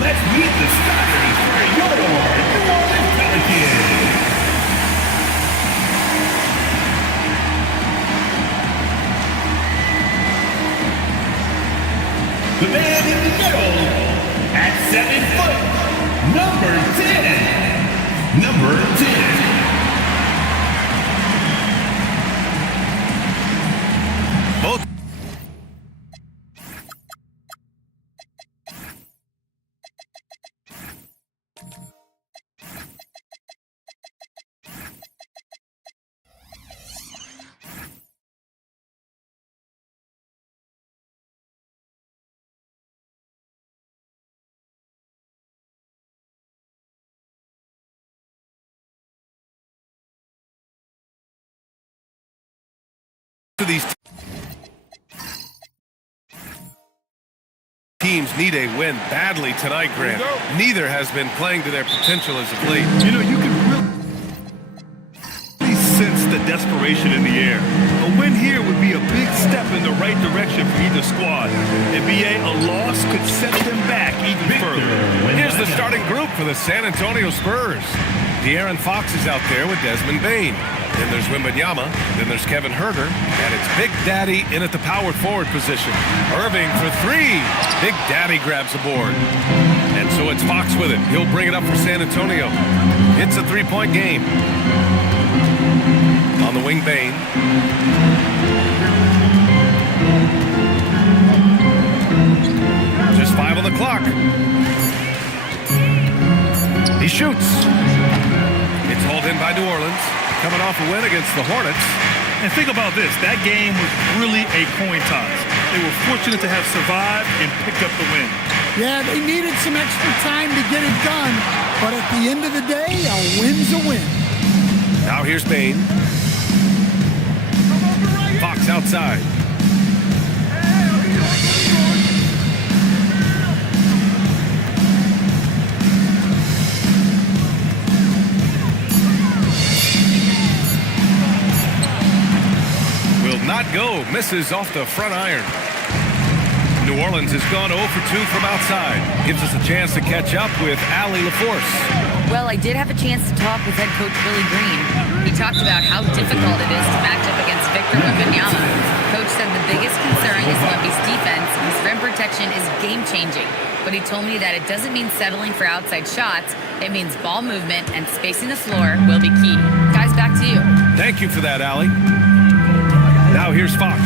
Let's meet the starters for your New Orleans Pelicans. The man in the middle, at 7 foot, number 10. Number 10. Both. These teams need a win badly tonight, Grant. Neither has been playing to their potential as of late. You know, you can really sense the desperation in the air. A win here would be a big step in the right direction for either squad. And BA, a loss could set them back even further. Here's the starting group for the San Antonio Spurs. De'Aaron Fox is out there with Desmond Bane. Then there's Wembanyama, then there's Kevin Huerter, and it's Big Daddy in at the power forward position. Irving for three. Big Daddy grabs the board. And so it's Fox with it. He'll bring it up for San Antonio. It's a three-point game. On the wing, Bane. Just 5 on the clock. He shoots. It's hauled in by New Orleans. Coming off a win against the Hornets. And think about this. That game was really a coin toss. They were fortunate to have survived and picked up the win. Yeah, they needed some extra time to get it done. But at the end of the day, a win's a win. Now here's Bane. Fox outside. Not go, misses off the front iron. New Orleans has gone 0 for 2 from outside. Gives us a chance to catch up with Allie LaForce. Well, I did have a chance to talk with head coach Billy Green. He talked about how difficult it is to match up against Victor Wembanyama. Coach said the biggest concern is Wemby's defense. His rim protection is game-changing. But he told me that it doesn't mean settling for outside shots. It means ball movement and spacing the floor will be key. Guys, back to you. Thank you for that, Allie. Now here's Fox.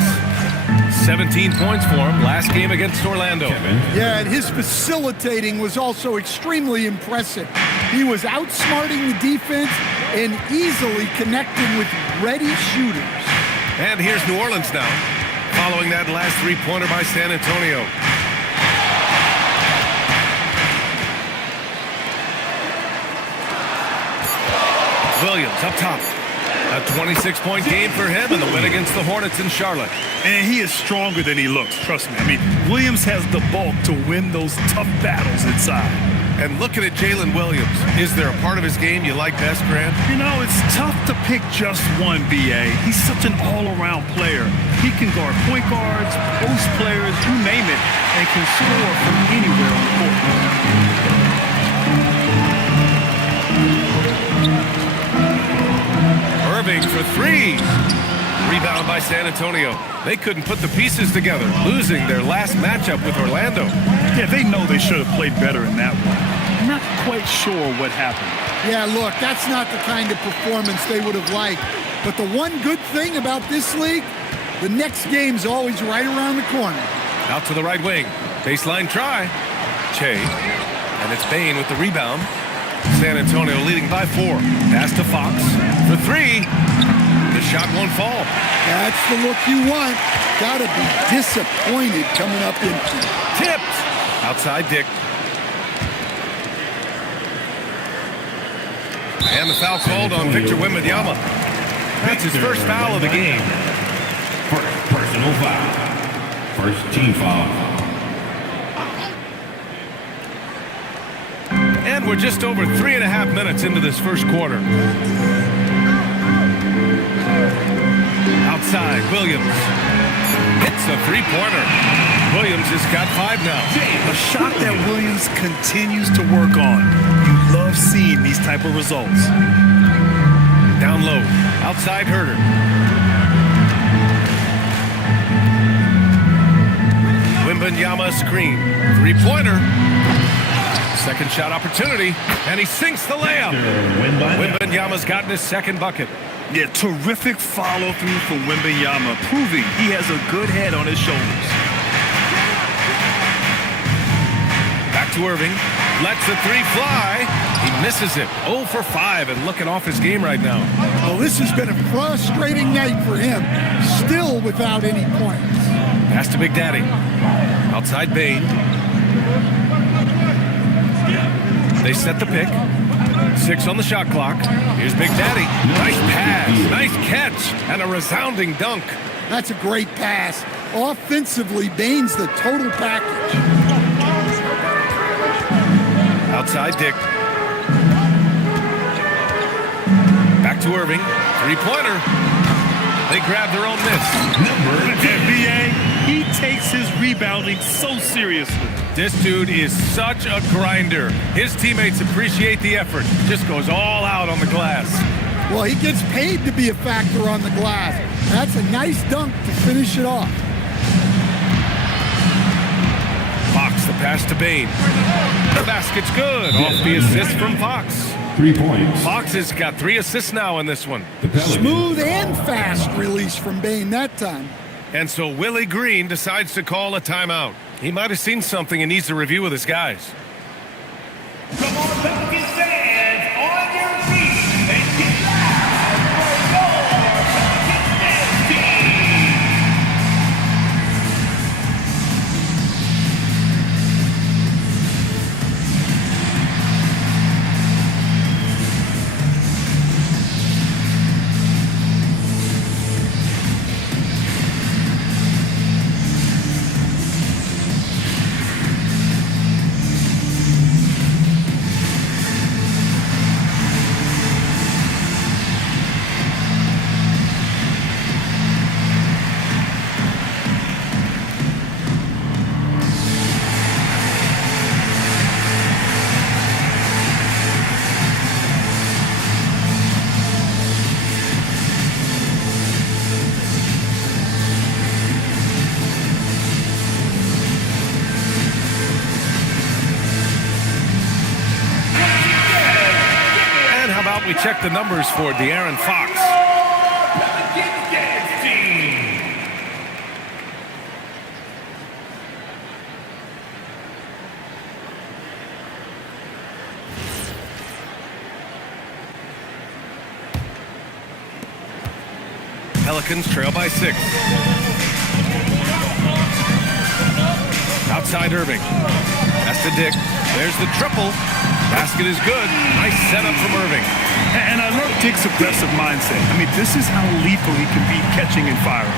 17 points for him last game against Orlando. Yeah, and his facilitating was also extremely impressive. He was outsmarting the defense and easily connecting with ready shooters. And here's New Orleans now, following that last three-pointer by San Antonio. Williams up top. A 26-point game for him in the win against the Hornets in Charlotte. And he is stronger than he looks, trust me. I mean, Williams has the bulk to win those tough battles inside. And looking at Jalen Williams, is there a part of his game you like best, Grant? You know, it's tough to pick just one, BA. He's such an all-around player. He can guard point guards, post players, you name it, and can score from anywhere on the court. Irving for three. Rebound by San Antonio. They couldn't put the pieces together, losing their last matchup with Orlando. Yeah, they know they should have played better in that one. I'm not quite sure what happened. Yeah, look, that's not the kind of performance they would have liked. But the one good thing about this league, the next game's always right around the corner. Out to the right wing. Baseline try. Che. And it's Bane with the rebound. San Antonio leading by 4. Pass to Fox for three. The shot won't fall. That's the look you want. Gotta be disappointed coming up empty. Tipped. Outside Dick. And the foul called on Victor Wembanyama. That's his first foul of the game. First personal foul. First team foul. And we're just over 3.5 minutes into this first quarter. Outside, Williams hits hits the three-pointer. Williams has got 5 now. A shot that Williams continues to work on. You love seeing these type of results. Down low, outside Herder. Wembanyama screen. Three-pointer. Second shot opportunity, and he sinks the layup. Wembanyama's gotten his second bucket. Yeah, terrific follow-through from Wembanyama, proving he has a good head on his shoulders. Back to Irving. Lets the three fly. He misses it. 0 for 5 and looking off his game right now. Well, this has been a frustrating night for him. Still without any points. Pass to Big Daddy. Outside Bain. They set the pick. 6 on the shot clock. Here's Big Daddy. Nice pass. Nice catch. And a resounding dunk. That's a great pass. Offensively, Bain's the total package. Outside Dick. Back to Irving. Three-pointer. They grab their own miss. NBA, he takes his rebounding so seriously. This dude is such a grinder. His teammates appreciate the effort. Just goes all out on the glass. Well, he gets paid to be a factor on the glass. That's a nice dunk to finish it off. Fox, the pass to Bain. The basket's good. Off the assist from Fox. 3 points. Fox has got 3 assists now in this one. The Pelicans. Smooth and fast release from Bain that time. And so Willie Green decides to call a timeout. He might have seen something and needs to review with his guys. Come on, Pelicans fans, on your feet and get loud for your Pelicans dance team. We check the numbers for De'Aaron Fox. Pelicans dance team. Pelicans trail by 6. Outside Irving. That's to Dick. There's the triple. Basket is good. Nice setup from Irving. And I love Dick's aggressive mindset. I mean, this is how lethal he can be catching and firing.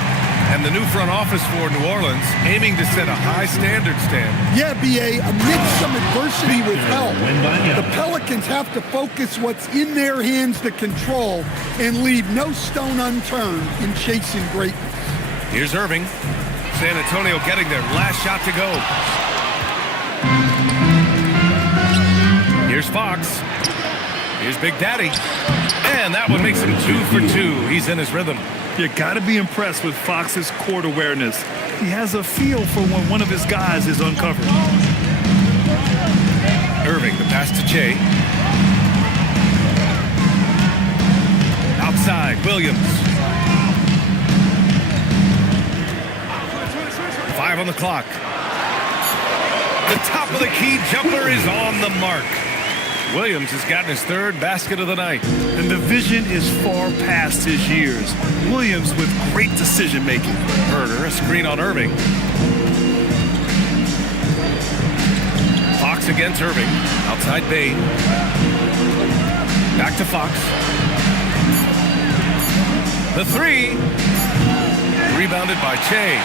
And the new front office for New Orleans aiming to set a high standard, Stan. Yeah, B.A., amidst some adversity with help, the Pelicans have to focus what's in their hands to control and leave no stone unturned in chasing greatness. Here's Irving. San Antonio getting their last shot to go. Here's Fox. Here's Big Daddy. And that one makes him 2 for 2. He's in his rhythm. You got to be impressed with Fox's court awareness. He has a feel for when one of his guys is uncovered. Irving, the pass to Che. Outside, Williams. 5 on the clock. The top of the key jumper is on the mark. Williams has gotten his 3rd basket of the night. And the vision is far past his years. Williams with great decision-making. Herder, a screen on Irving. Fox against Irving. Outside Bain. Back to Fox. The 3. Rebounded by Che.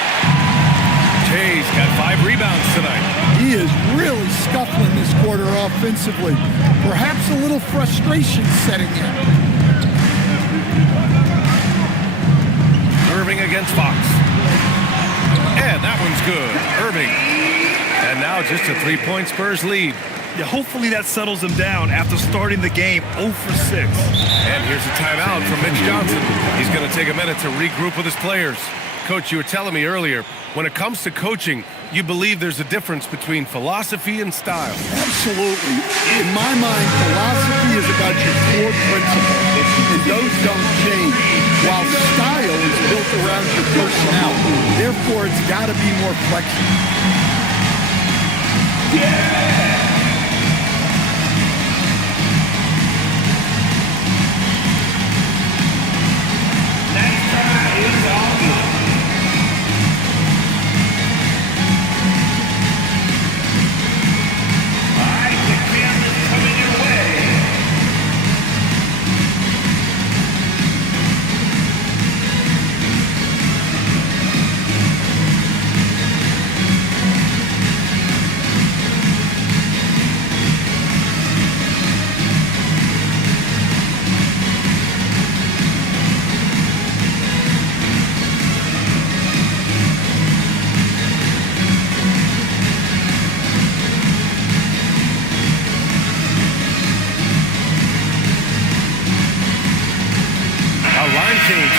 Che's got 5 rebounds tonight. He is really scuffling this quarter offensively. Perhaps a little frustration setting in. Irving against Fox. And that one's good. Irving. And now just a 3-point Spurs lead. Yeah, hopefully that settles him down after starting the game 0 for 6. And here's a timeout from Mitch Johnson. He's going to take a minute to regroup with his players. Coach, you were telling me earlier, when it comes to coaching, you believe there's a difference between philosophy and style. Absolutely. In my mind, philosophy is about your core principles, and those don't change, while style is built around your personality. Therefore, it's got to be more flexible.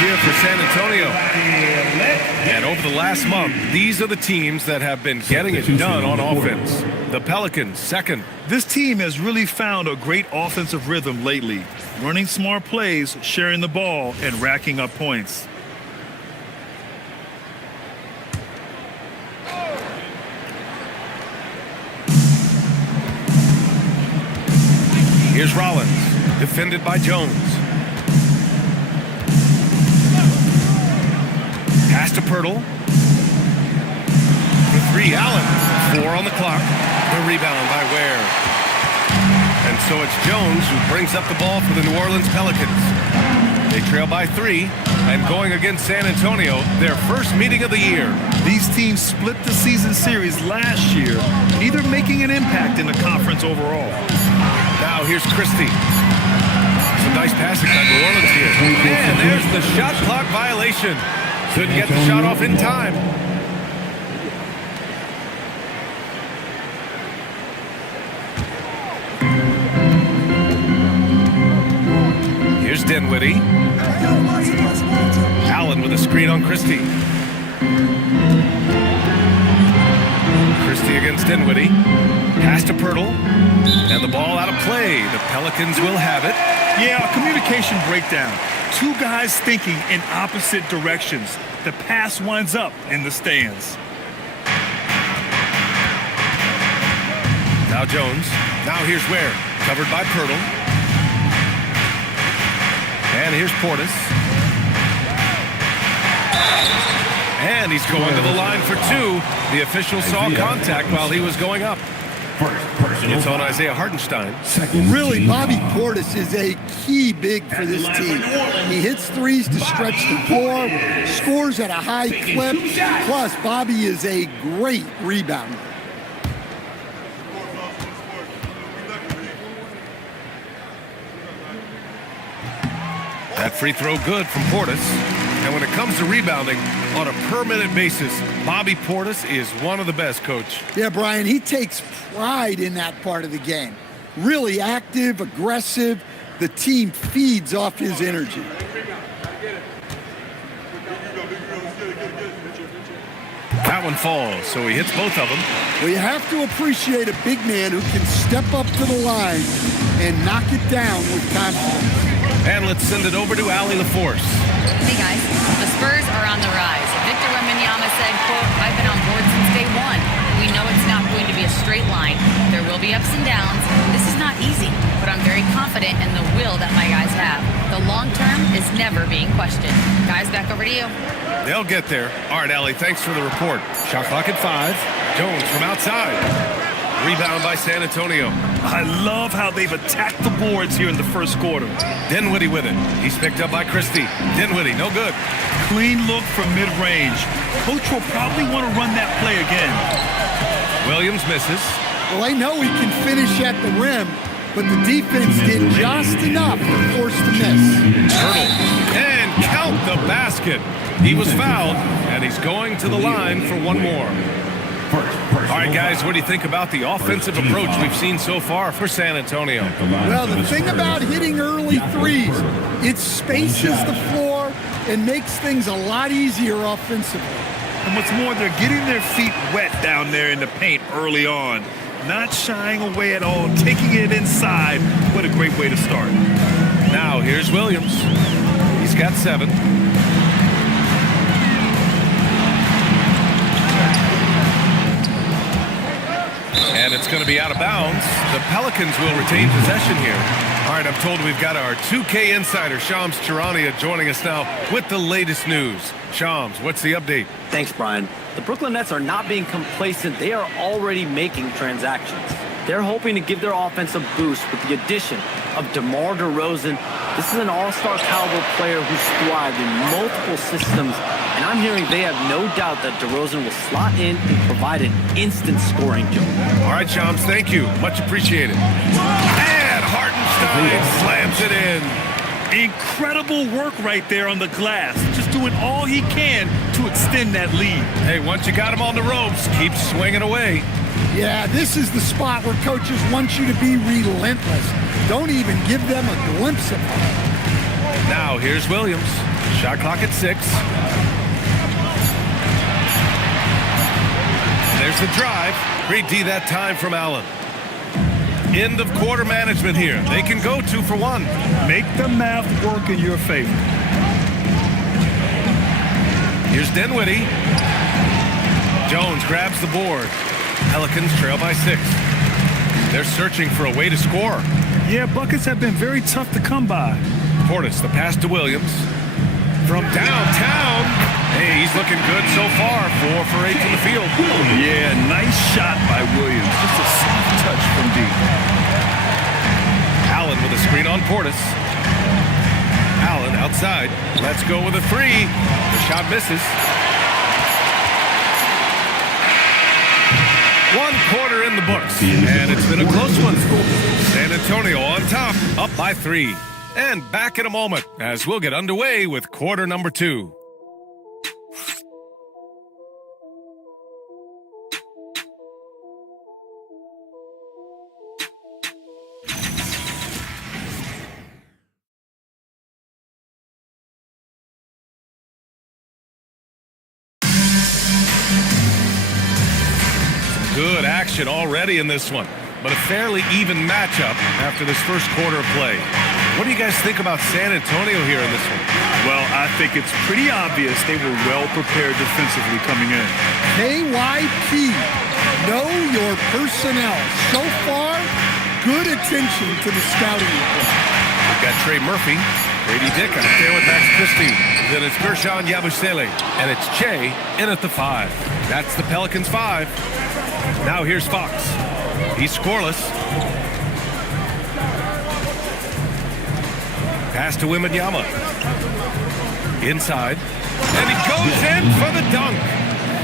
Here for San Antonio. And over the last month, these are the teams that have been getting it done on offense. The Pelicans, second. This team has really found a great offensive rhythm lately, running smart plays, sharing the ball, and racking up points. Here's Rollins, defended by Jones. Pass to Pirtle. For 3, Allen. 4 on the clock. The rebound by Ware. And so it's Jones who brings up the ball for the New Orleans Pelicans. They trail by 3, and going against San Antonio, their first meeting of the year. These teams split the season series last year, neither making an impact in the conference overall. Now here's Christie. Some nice passing by New Orleans here. And there's the shot clock violation. Couldn't get the shot off in time. Here's Dinwiddie. Allen with a screen on Christie. Christie against Dinwiddie. Pass to Pirtle. And the ball out of play. The Pelicans will have it. Yeah, a communication breakdown. Two guys thinking in opposite directions. The pass winds up in the stands. Now Jones. Now here's Ware. Covered by Pirtle. And here's Portis. And he's going to the line for 2. The official saw contact while he was going up. It's on Isaiah Hartenstein. Really, Bobby Portis is a key big for this team. He hits threes to stretch the floor, scores at a high clip, plus Bobby is a great rebounder. That free throw good from Portis. And when it comes to rebounding, on a per-minute basis, Bobby Portis is one of the best, Coach. Yeah, Brian, he takes pride in that part of the game. Really active, aggressive. The team feeds off his energy. That one falls, so he hits both of them. Well, you have to appreciate a big man who can step up to the line and knock it down with confidence. And let's send it over to Allie LaForce. Hey guys, the Spurs are on the rise. Victor Wembanyama said, quote, "I've been on board since day one. We know it's not going to be a straight line. There will be ups and downs. This is not easy, but I'm very confident in the will that my guys have. The long term is never being questioned." Guys, back over to you. They'll get there. All right, Allie, thanks for the report. Shot clock at 5. Jones from outside. Rebound by San Antonio. I love how they've attacked the boards here in the first quarter. Dinwiddie with it. He's picked up by Christie. Dinwiddie, no good. Clean look from mid-range. Coach will probably want to run that play again. Williams misses. Well, I know he can finish at the rim, but the defense did just enough to force the miss. Hurdle. And count the basket. He was fouled, and And he's going to the line for one more. All right, guys, what do you think about the offensive approach we've seen so far for San Antonio? Well, the thing about hitting early threes, it spaces the floor and makes things a lot easier offensively. And what's more, they're getting their feet wet down there in the paint early on. Not shying away at all, taking it inside. What a great way to start. Now, here's Williams. He's got 7. And it's going to be out of bounds. The Pelicans will retain possession here. All right, I'm told we've got our 2K insider, Shams Charania, joining us now with the latest news. Shams, what's the update? Thanks, Brian. The Brooklyn Nets are not being complacent. They are already making transactions. They're hoping to give their offense a boost with the addition of DeMar DeRozan. This is an all-star caliber player who's thrived in multiple systems, and I'm hearing they have no doubt that DeRozan will slot in and provide an instant scoring joke. All right, Shams, thank you. Much appreciated. And Hartenstein slams it in. Incredible work right there on the glass. Just doing all he can to extend that lead. Hey, once you got him on the ropes, keep swinging away. Yeah, this is the spot where coaches want you to be relentless. Don't even give them a glimpse of it. Now, here's Williams. Shot clock at 6. There's the drive. Great D that time from Allen. End of quarter management here. They can go 2 for 1. Make the math work in your favor. Here's Dinwiddie. Jones grabs the board. Pelicans trail by 6. They're searching for a way to score. Yeah, buckets have been very tough to come by. Portis, the pass to Williams. From downtown. Hey, he's looking good so far. 4 for 8 from the field. Yeah, nice shot by Williams. Just a soft touch from deep. Allen with a screen on Portis. Allen outside. Let's go with a 3. The shot misses. 1 quarter in the books, and it's been a close one. San Antonio on top, up by 3. And back in a moment as we'll get underway with quarter number 2. Good action already in this one, but a fairly even matchup after this first quarter of play. What do you guys think about San Antonio here in this one? Well, I think it's pretty obvious they were well prepared defensively coming in. KYP, know your personnel. So far, good attention to the scouting report. We've got Trey Murphy, Grady Dick out there with Max Christie. Then it's Gershon Yabusele, and it's Che in at the 5. That's the Pelicans 5. Now here's Fox. He's scoreless. Pass to Wembanyama. Inside. And he goes in for the dunk.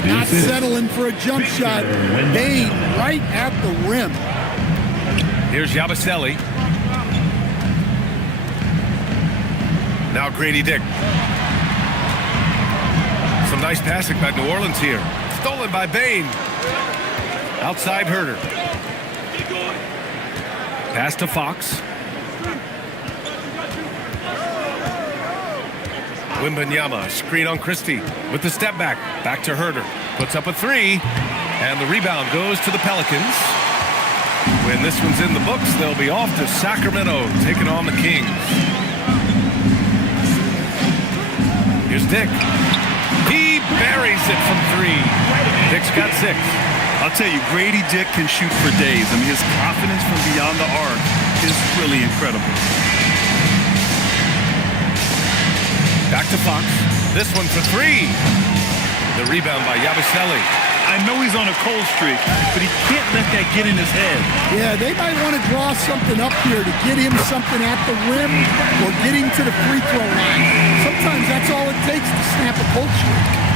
Not settling for a jump shot. Bain right at the rim. Here's Yabusele. Now Grady Dick. Some nice passing by New Orleans here. Stolen by Bain. Outside Herder. Pass to Fox. Wembanyama, screen on Christie with the step back. Back to Herder. Puts up a 3. And the rebound goes to the Pelicans. When this one's in the books, they'll be off to Sacramento, taking on the Kings. Here's Dick. He buries it from 3. Dick's got 6. I'll tell you, Grady Dick can shoot for days. I mean, his confidence from beyond the arc is really incredible. Back to Fox. This one for 3. The rebound by Yabusele. I know he's on a cold streak, but he can't let that get in his head. Yeah, they might want to draw something up here to get him something at the rim or get him to the free throw line. Sometimes that's all it takes to snap a cold streak.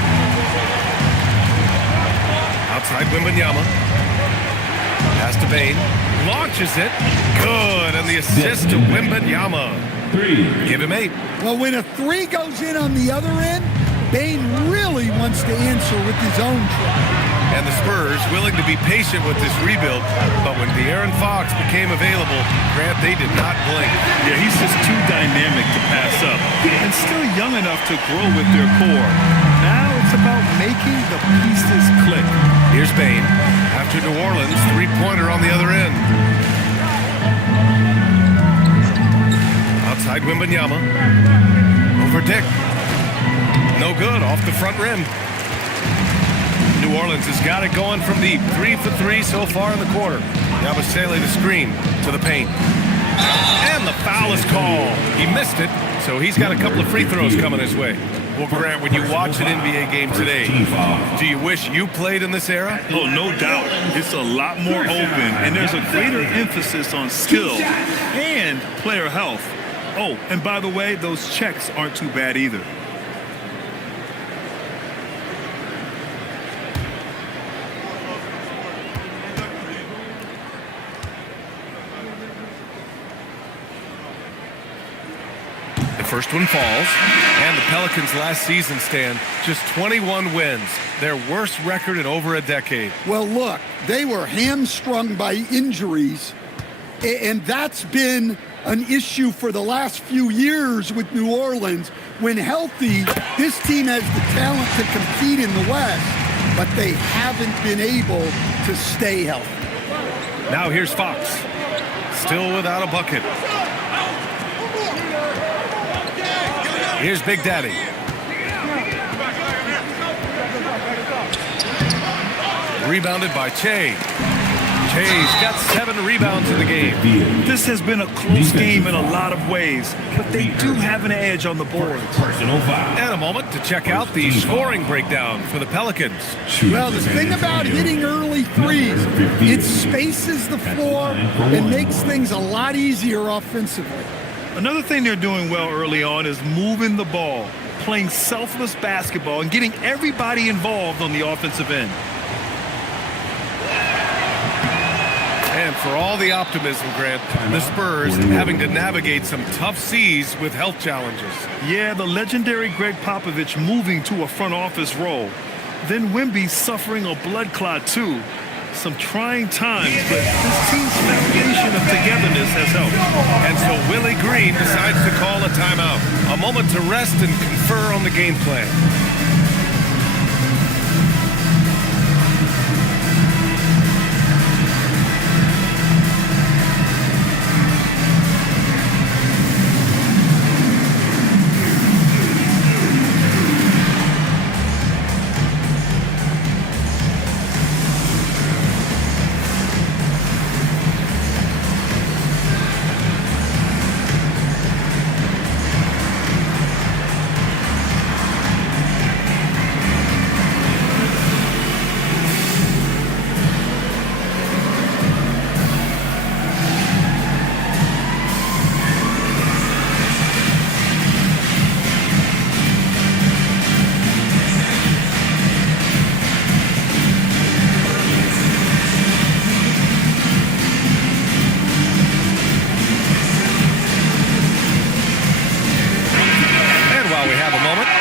Outside Wembanyama. Pass to Bain. Launches it. Good. And the assist to Wembanyama. 3. Give him 8. Well, when a 3 goes in on the other end, Bane really wants to answer with his own try. And the Spurs willing to be patient with this rebuild, but when De'Aaron Fox became available, Grant, they did not blink. Yeah, he's just too dynamic to pass up and still young enough to grow with their core. Now it's about making the pieces click. Here's Bane. After New Orleans, three-pointer on the other end. Outside Wembanyama. Over Dick. No good, off the front rim. New Orleans has got it going from deep. 3 for 3 so far in the quarter. Yabusele the screen to the paint. And the foul is called. He missed it, so he's got a couple of free throws coming his way. Well, Grant, when you watch an NBA game today, do you wish you played in this era? Oh, no doubt. It's a lot more open, and there's a greater emphasis on skill and player health. Oh, and by the way, those checks aren't too bad either. First one falls, and the Pelicans last season stand just 21 wins, their worst record in over a decade. Well, look, they were hamstrung by injuries, and that's been an issue for the last few years with New Orleans. When healthy, this team has the talent to compete in the West, but they haven't been able to stay healthy. Now here's Fox, still without a bucket. Here's Big Daddy. Rebounded by Che. Che's got 7 rebounds in the game. This has been a close game in a lot of ways, but they do have an edge on the boards. And a moment to check out the scoring breakdown for the Pelicans. Well, the thing about hitting early threes, it spaces the floor and makes things a lot easier offensively. Another thing they're doing well early on is moving the ball, playing selfless basketball, and getting everybody involved on the offensive end. And for all the optimism, Grant, the Spurs having to navigate some tough seas with health challenges. Yeah, the legendary Greg Popovich moving to a front office role. Then Wemby suffering a blood clot too. Some trying times, but this team's foundation of togetherness has helped. And so Willie Green decides to call a timeout. A moment to rest and confer on the game plan.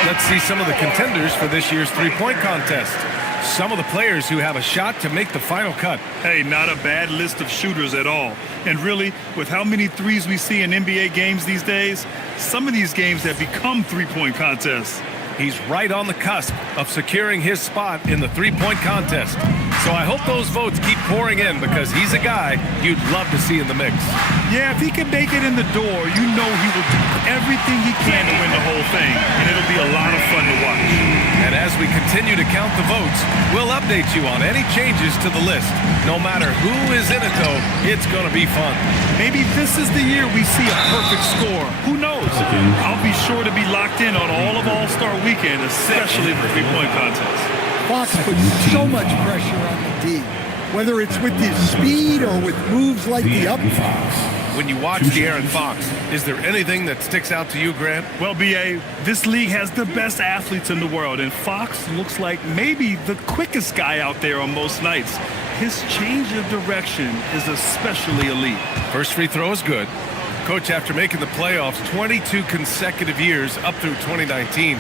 Let's see some of the contenders for this year's three-point contest. Some of the players who have a shot to make the final cut. Hey, not a bad list of shooters at all. And really, with how many threes we see in NBA games these days, some of these games have become three-point contests. He's right on the cusp of securing his spot in the three-point contest. So I hope those votes keep pouring in because he's a guy you'd love to see in the mix. Yeah, if he can make it in the door, you know he will do everything he can to win the whole thing, and it'll be a lot of fun to watch. And as we continue to count the votes, we'll update you on any changes to the list. No matter who is in it, though, it's going to be fun. Maybe this is the year we see a perfect score. Who knows? I'll be sure to be locked in on all of All-Star Weekend, especially the three-point contest. Fox puts so much pressure on the D, whether it's with his speed or with moves like the up Fox. When you watch De'Aaron Fox, is there anything that sticks out to you, Grant? Well, B.A., this league has the best athletes in the world, and Fox looks like maybe the quickest guy out there on most nights. His change of direction is especially elite. First free throw is good. Coach, after making the playoffs 22 consecutive years up through 2019,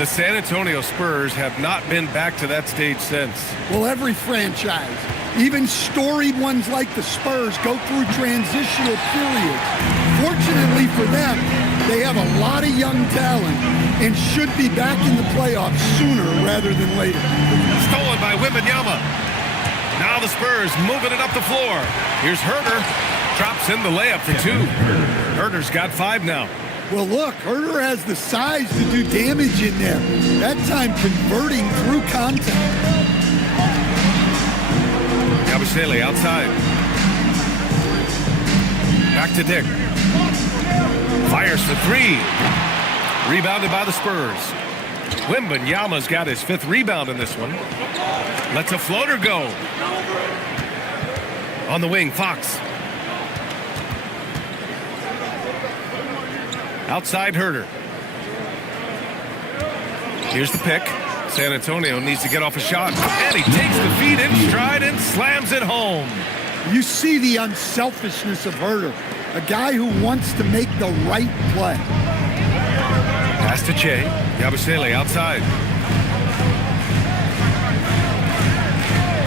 The San Antonio Spurs have not been back to that stage since. Well, every franchise, even storied ones like the Spurs, go through transitional periods. Fortunately for them, they have a lot of young talent and should be back in the playoffs sooner rather than later. Stolen by Wembanyama. Now the Spurs moving it up the floor. Here's Herder. Drops in the layup for 2. Herder's got 5 now. Well, look, Herder has the size to do damage in there. That time converting through contact. Yabusele outside. Back to Dick. Fires for 3. Rebounded by the Spurs. Wembanyama's got his 5th rebound in this one. Lets a floater go. On the wing, Fox. Outside Herder. Here's the pick. San Antonio needs to get off a shot. And he takes the feed in stride and slams it home. You see the unselfishness of Herder, a guy who wants to make the right play. Pass to Che. Yabusele outside.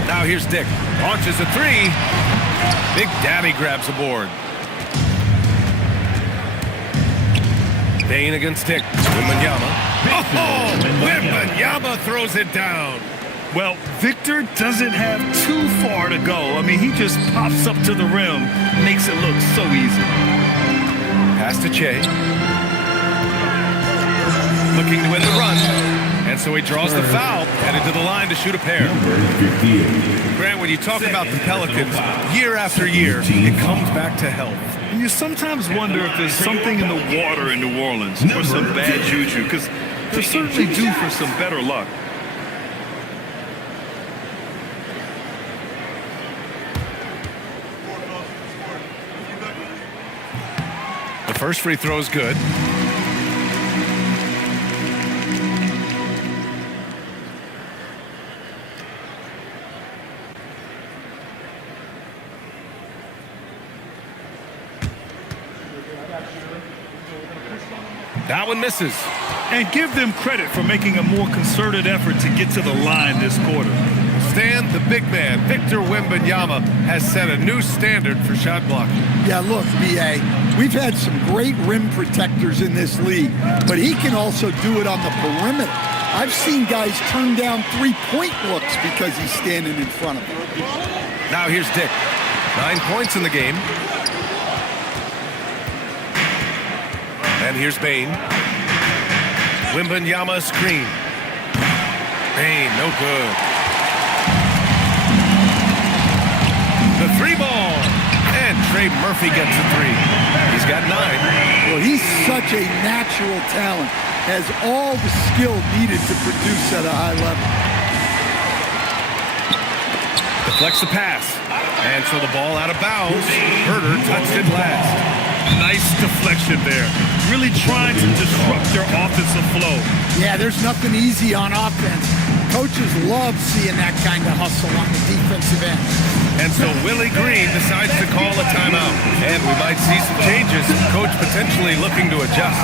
Now here's Dick. Launches a 3. Big Daddy grabs a board. Dane against Dick. Wembanyama. Oh! Wembanyama throws it down. Well, Victor doesn't have too far to go. I mean, he just pops up to the rim, makes it look so easy. Pass to Che. Looking to win the run. And so he draws the foul, headed to the line to shoot a pair. Grant, when you talk about the Pelicans, year after year, it comes back to health. And you sometimes wonder if there's something in the water in New Orleans or some bad juju, because they're certainly due for some better luck. The first free throw is good. That one misses. And give them credit for making a more concerted effort to get to the line this quarter. Stan, the big man, Victor Wembanyama, has set a new standard for shot blocking. Yeah, look, B.A., we've had some great rim protectors in this league, but he can also do it on the perimeter. I've seen guys turn down three-point looks because he's standing in front of them. Now here's Dick. 9 points in the game. And here's Bane. Wembanyama screen. Bane, no good. The 3-ball. And Trey Murphy gets a 3. He's got 9. Well, he's such a natural talent. Has all the skill needed to produce at a high level. Deflects the pass. And so the ball out of bounds. Herder touched it last. Nice deflection there. Really trying to disrupt their offensive flow. Yeah, there's nothing easy on offense. Coaches love seeing that kind of hustle on the defensive end. And so Willie Green decides to call a timeout. And we might see some changes. Coach potentially looking to adjust.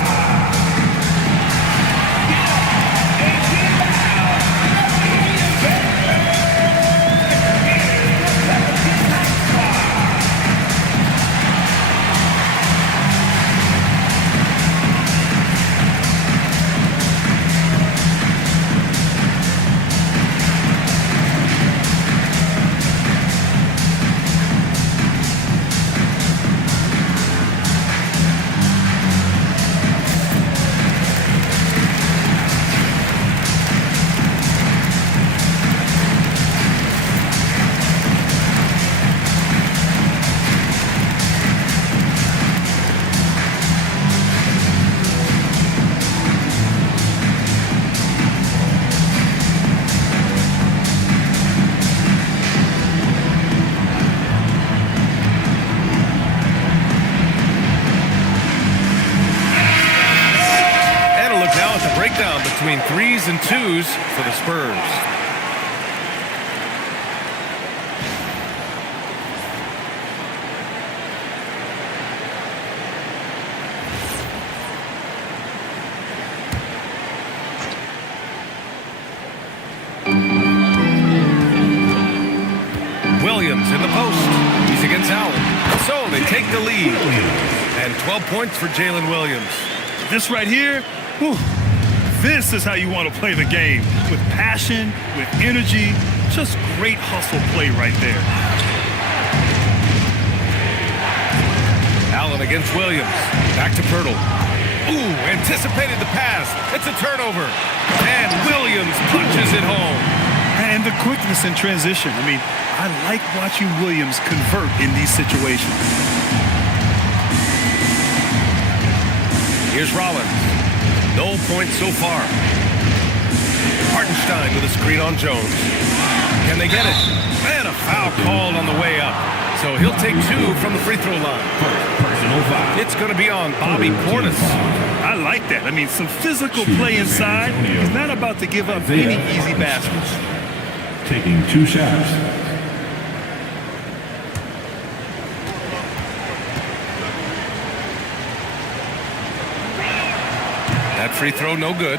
Between 3s and 2s for the Spurs. Williams in the post. He's against Allen. So they take the lead. And 12 points for Jalen Williams. This right here, whew, this is how you want to play the game. With passion, with energy, just great hustle play right there. Allen against Williams. Back to Pirtle. Ooh, anticipated the pass. It's a turnover. And Williams punches it home. And the quickness in transition. I mean, I like watching Williams convert in these situations. Here's Rollins. No points so far. Hartenstein with a screen on Jones. Can they get it? And a foul called on the way up. So he'll take 2 from the free throw line. It's going to be on Bobby Portis. I like that. I mean, some physical play inside. He's not about to give up any easy baskets. Taking 2 shots. That free throw, no good.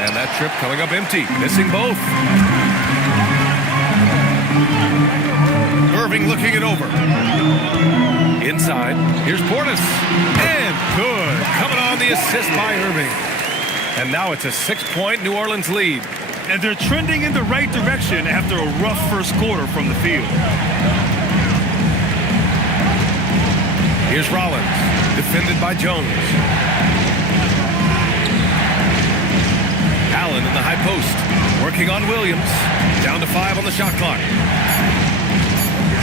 And that trip coming up empty, missing both. Irving looking it over. Inside, here's Portis. And good. Coming on the assist by Irving. And now it's a 6-point New Orleans lead. And they're trending in the right direction after a rough first quarter from the field. Here's Rollins, defended by Jones. Allen in the high post, working on Williams. Down to 5 on the shot clock.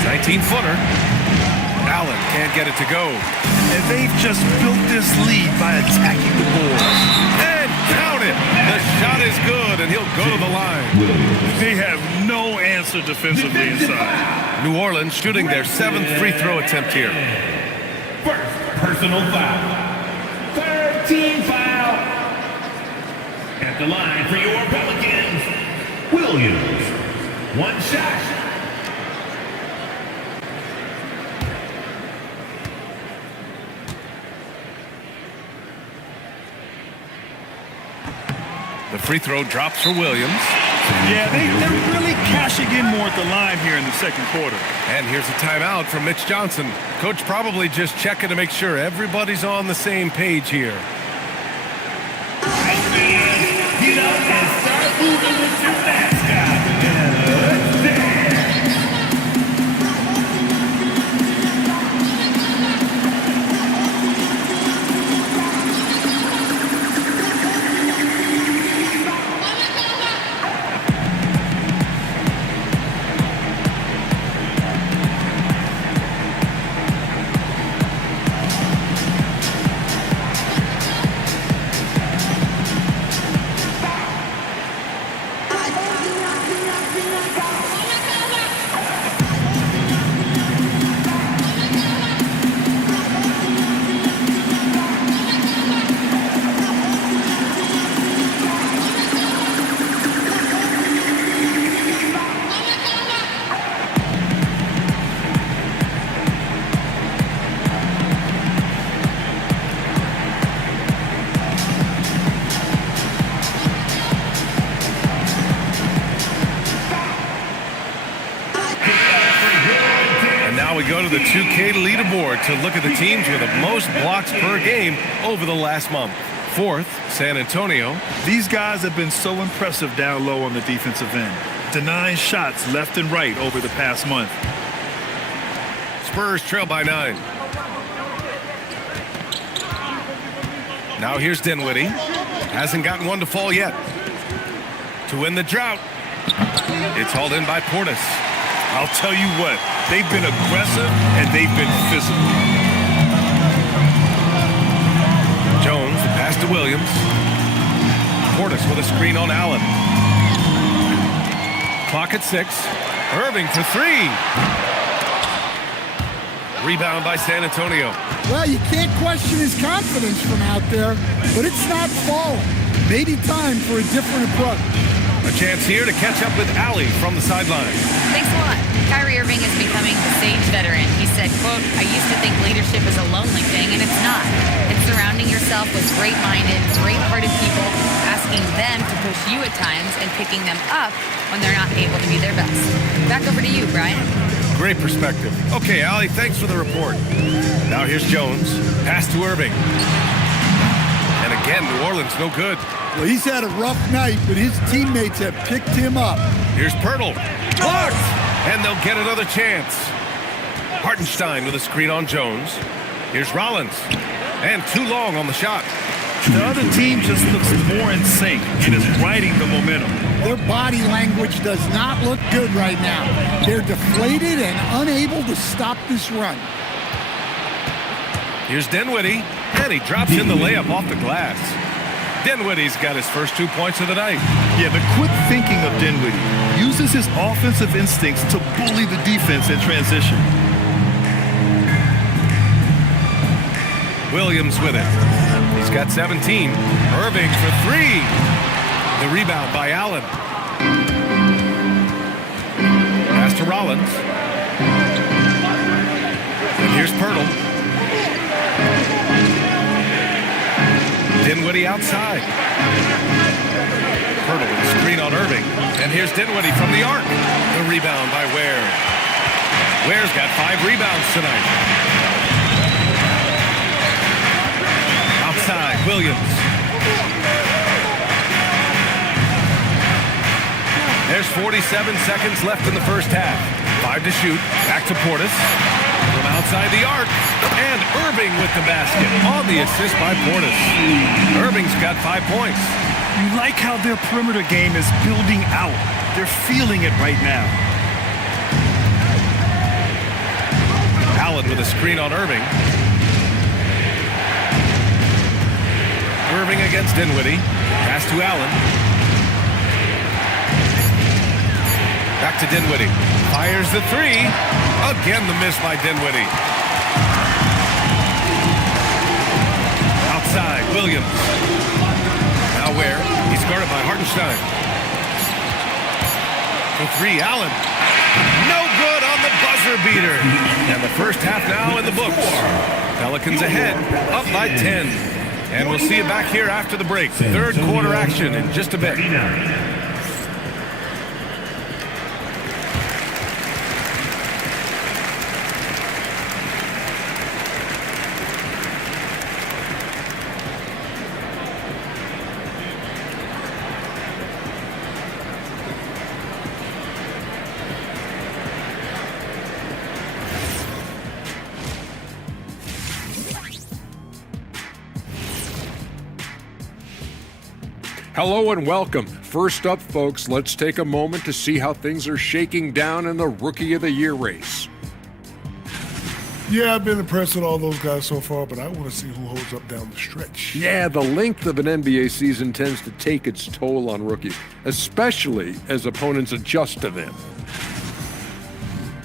19-footer. Allen can't get it to go. And they've just built this lead by attacking the boards. And count it. The shot is good, and he'll go to the line. They have no answer defensively inside. New Orleans shooting their 7th free throw attempt here. First personal foul. 3rd team foul. At the line for your Pelicans, Williams. 1 shot. The free throw drops for Williams. Yeah, they're really cashing in more at the line here in the second quarter. And here's a timeout from Mitch Johnson. Coach probably just checking to make sure everybody's on the same page here. Get up and start moving with your mascot. We go to the 2K leaderboard to look at the teams with the most blocks per game over the last month. 4th, San Antonio. These guys have been so impressive down low on the defensive end, denying shots left and right over the past month. Spurs trail by 9. Now here's Dinwiddie. Hasn't gotten one to fall yet. To win the drought. It's hauled in by Portis. I'll tell you what, they've been aggressive and they've been physical. Jones, the pass to Williams. Portis with a screen on Allen. Clock at 6. Irving for 3. Rebound by San Antonio. Well, you can't question his confidence from out there, but it's not falling. Maybe time for a different approach. A chance here to catch up with Allie from the sideline. Thanks a lot. Kyrie Irving is becoming the sage veteran. He said, quote, "I used to think leadership is a lonely thing, and it's not. It's surrounding yourself with great-minded, great-hearted people, asking them to push you at times and picking them up when they're not able to be their best." Back over to you, Brian. Great perspective. Okay, Allie, thanks for the report. Now here's Jones. Pass to Irving. And again, New Orleans no good. Well, he's had a rough night, but his teammates have picked him up. Here's Pirtle. Blocked! And they'll get another chance. Hartenstein with a screen on Jones. Here's Rollins. And too long on the shot. The other team just looks more in sync and is riding the momentum. Their body language does not look good right now. They're deflated and unable to stop this run. Here's Dinwiddie. And he drops in the layup off the glass. Dinwiddie's got his first 2 points of the night. Yeah, the quick thinking of Dinwiddie uses his offensive instincts to bully the defense in transition. Williams with it. He's got 17. Irving for three. The rebound by Allen. Pass to Rollins. And here's Pirtle. Dinwiddie outside. Pirtle with a screen on Irving. And here's Dinwiddie from the arc. The rebound by Ware. Ware's got 5 rebounds tonight. Outside, Williams. There's 47 seconds left in the first half. 5 to shoot. Back to Portis. From outside the arc. And Irving with the basket on the assist by Portis. Irving's got 5 points. You like how their perimeter game is building out. They're feeling it right now. Allen with a screen on Irving. Irving against Dinwiddie. Pass to Allen. Back to Dinwiddie. Fires the three. Again the miss by Dinwiddie. Outside, Williams. Now Ware? He's guarded by Hartenstein. For three, Allen. No good on the buzzer beater. And the first half now in the books. Pelicans ahead, up by 10. And we'll see you back here after the break. Third quarter action in just a bit. Hello and welcome. First up, folks, let's take a moment to see how things are shaking down in the Rookie of the Year race. Yeah, I've been impressed with all those guys so far, but I want to see who holds up down the stretch. Yeah, the length of an NBA season tends to take its toll on rookies, especially as opponents adjust to them.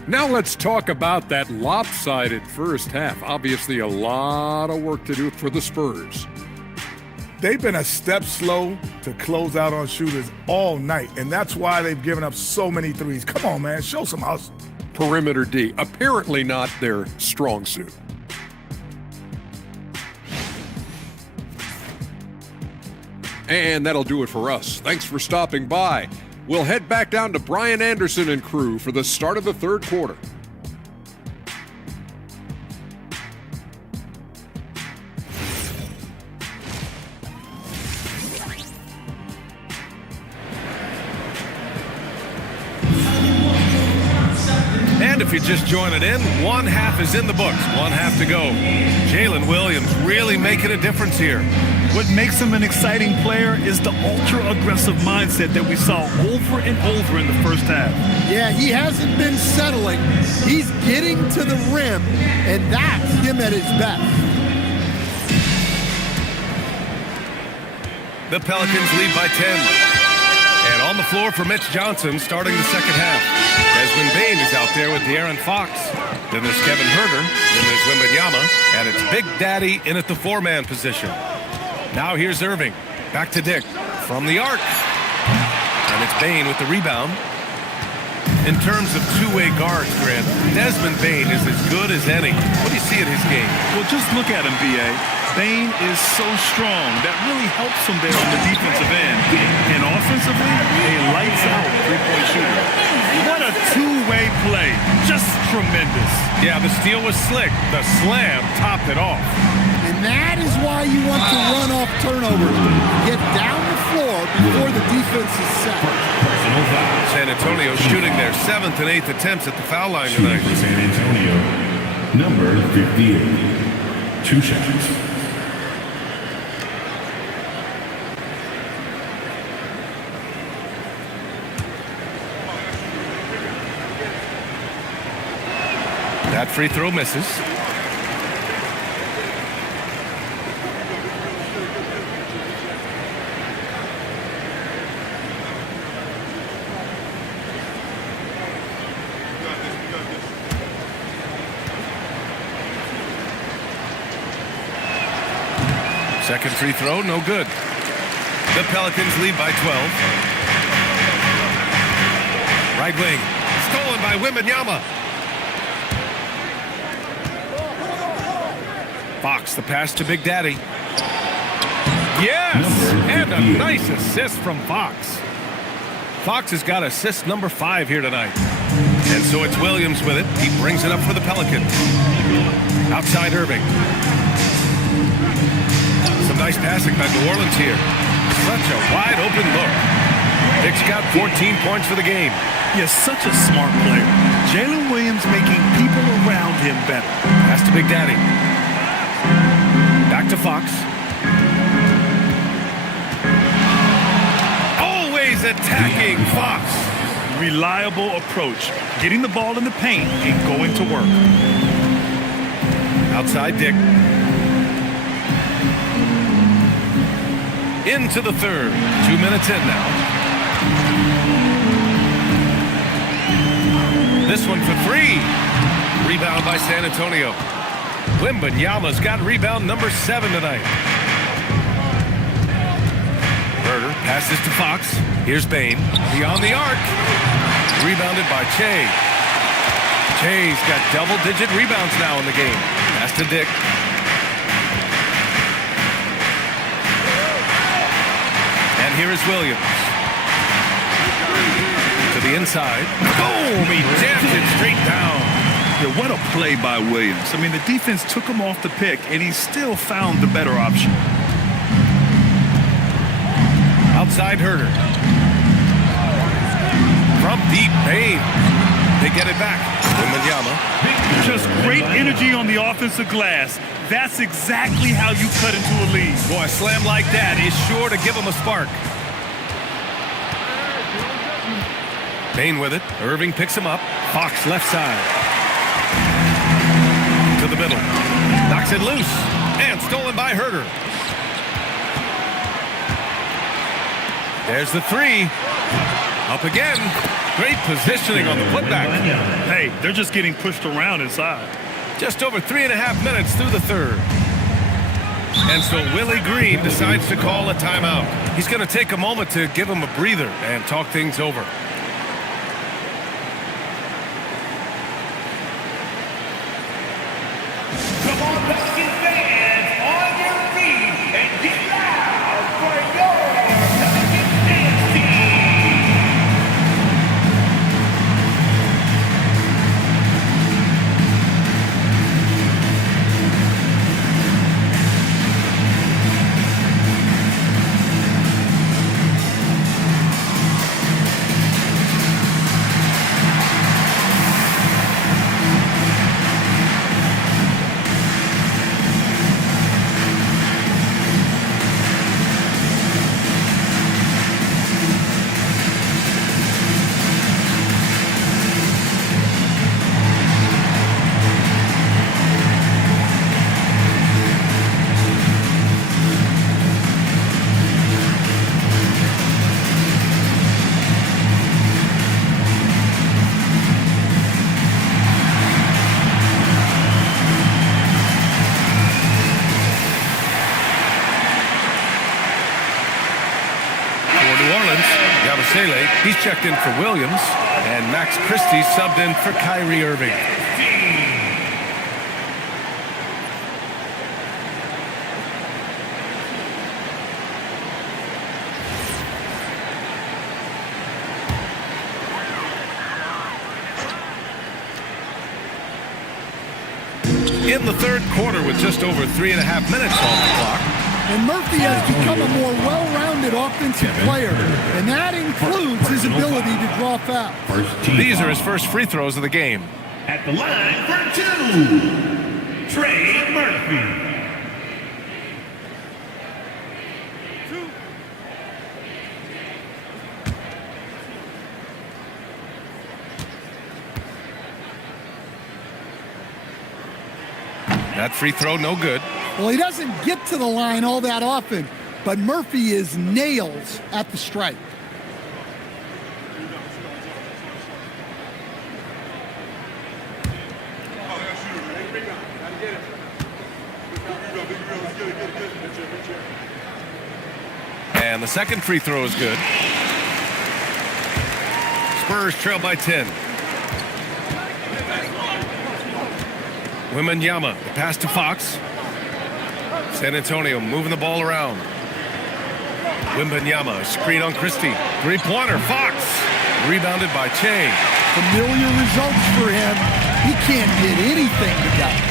Now let's talk about that lopsided first half. Obviously, a lot of work to do for the Spurs. They've been a step slow to close out on shooters all night, and that's why they've given up so many threes. Come on, man, show some hustle. Perimeter D, apparently not their strong suit. And that'll do it for us. Thanks for stopping by. We'll head back down to Brian Anderson and crew for the start of the third quarter. And if you're just joining in, one half is in the books, one half to go. Jalen Williams really making a difference here. What makes him an exciting player is the ultra-aggressive mindset that we saw over and over in the first half. Yeah, he hasn't been settling. He's getting to the rim, and that's him at his best. The Pelicans lead by 10. And on the floor for Mitch Johnson starting the second half. Desmond Bane is out there with De'Aaron Fox. Then there's Kevin Herter. Then there's Wembanyama. And it's Big Daddy in at the four-man position. Now here's Irving. Back to Dick from the arc. And it's Bane with the rebound. In terms of two-way guards, Grant, Desmond Bane is as good as any. What do you see in his game? Well, just look at him, B.A. Bane is so strong. That really helps him there on the defensive end. And offensively, a lights-out three-point shooter. What a two-way play. Just tremendous. Yeah, the steal was slick. The slam topped it off. And that is why you want to run off turnovers. Get down the floor before the defense is set. San Antonio shooting their 7th and 8th attempts at the foul line Shooting tonight. for San Antonio, number 58. 2 shots. That free throw misses. Second free throw, no good. The Pelicans lead by 12. Right wing, stolen by Wembanyama. Fox, the pass to Big Daddy. Yes, and a nice assist from Fox. Fox has got assist number 5 here tonight. And so it's Williams with it. He brings it up for the Pelicans. Outside Irving. Some nice passing by New Orleans here. Such a wide open look. Dick's got 14 points for the game. Yes, such a smart player. Jalen Williams making people around him better. Pass to Big Daddy. Back to Fox. Always attacking Fox. Reliable approach. Getting the ball in the paint and going to work. Outside Dick. Into the third. 2 minutes in now. This one for 3. Rebound by San Antonio. Wembanyama's got rebound number 7 tonight. Herder passes to Fox. Here's Bane. Beyond the arc. Rebounded by Che. Che's got double-digit rebounds now in the game. Pass to Dick. And here is Williams. To the inside. Boom! He jams it straight down. Yeah, what a play by Williams. I mean, the defense took him off the pick, and he still found the better option. Outside Herder. From deep, Bane. They get it back. Wembanyama. Just great energy on the offensive glass. That's exactly how you cut into a lead. Boy, a slam like that is sure to give him a spark. Bane with it. Irving picks him up. Fox left side. To the middle. Knocks it loose. And stolen by Herder. There's the 3. Up again. Great positioning on the putback. Hey, they're just getting pushed around inside. Just over 3.5 minutes through the third. And so Willie Green decides to call a timeout. He's going to take a moment to give him a breather and talk things over. Come on, Pelicans fans, on your feet and get loud for your Pelicans dance team. New Orleans, Yabusele, he's checked in for Williams, and Max Christie subbed in for Kyrie Irving. In the third quarter with just over 3.5 minutes on the clock. And Murphy has become a more well-rounded offensive player, and that includes his ability to draw fouls. These are his first free throws of the game. At the line for 2, Trey Murphy. That free throw, no good. Well, he doesn't get to the line all that often, but Murphy is nails at the stripe. And the second free throw is good. Spurs trail by 10. Wembanyama, the pass to Fox. San Antonio moving the ball around. Wembanyama, screen on Christie. Three-pointer, Fox. Rebounded by Che. Familiar results for him. He can't get anything together.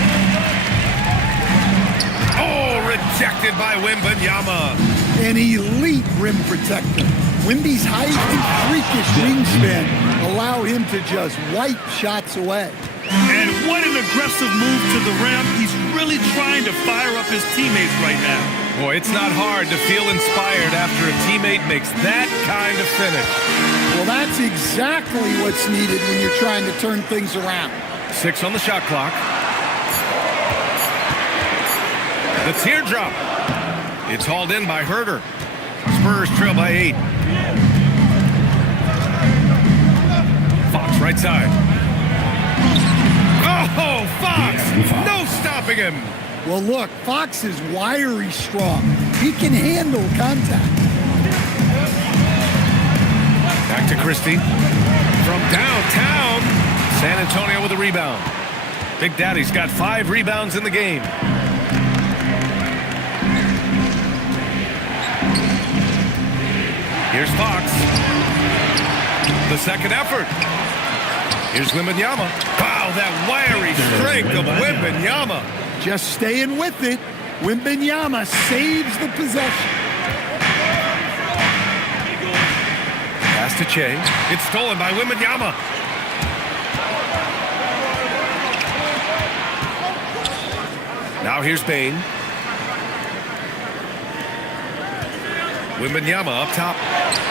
Oh, rejected by Wembanyama. An elite rim protector. Wemby's height and freakish wingspan allow him to just wipe shots away. And what an aggressive move to the rim. He's really trying to fire up his teammates right now. Boy, it's not hard to feel inspired after a teammate makes that kind of finish. Well, that's exactly what's needed when you're trying to turn things around. 6 on the shot clock. The teardrop. It's hauled in by Herder. Spurs trail by 8. Fox right side. Oh, Fox! No stopping him! Well, look, Fox is wiry strong. He can handle contact. Back to Christie. From downtown, San Antonio with a rebound. Big Daddy's got 5 rebounds in the game. Here's Fox. The second effort. Here's Wembanyama. Wow, that wiry strength of Wembanyama. Just staying with it. Wembanyama saves the possession. Pass to Che. It's stolen by Wembanyama. Now here's Bane. Wembanyama up top.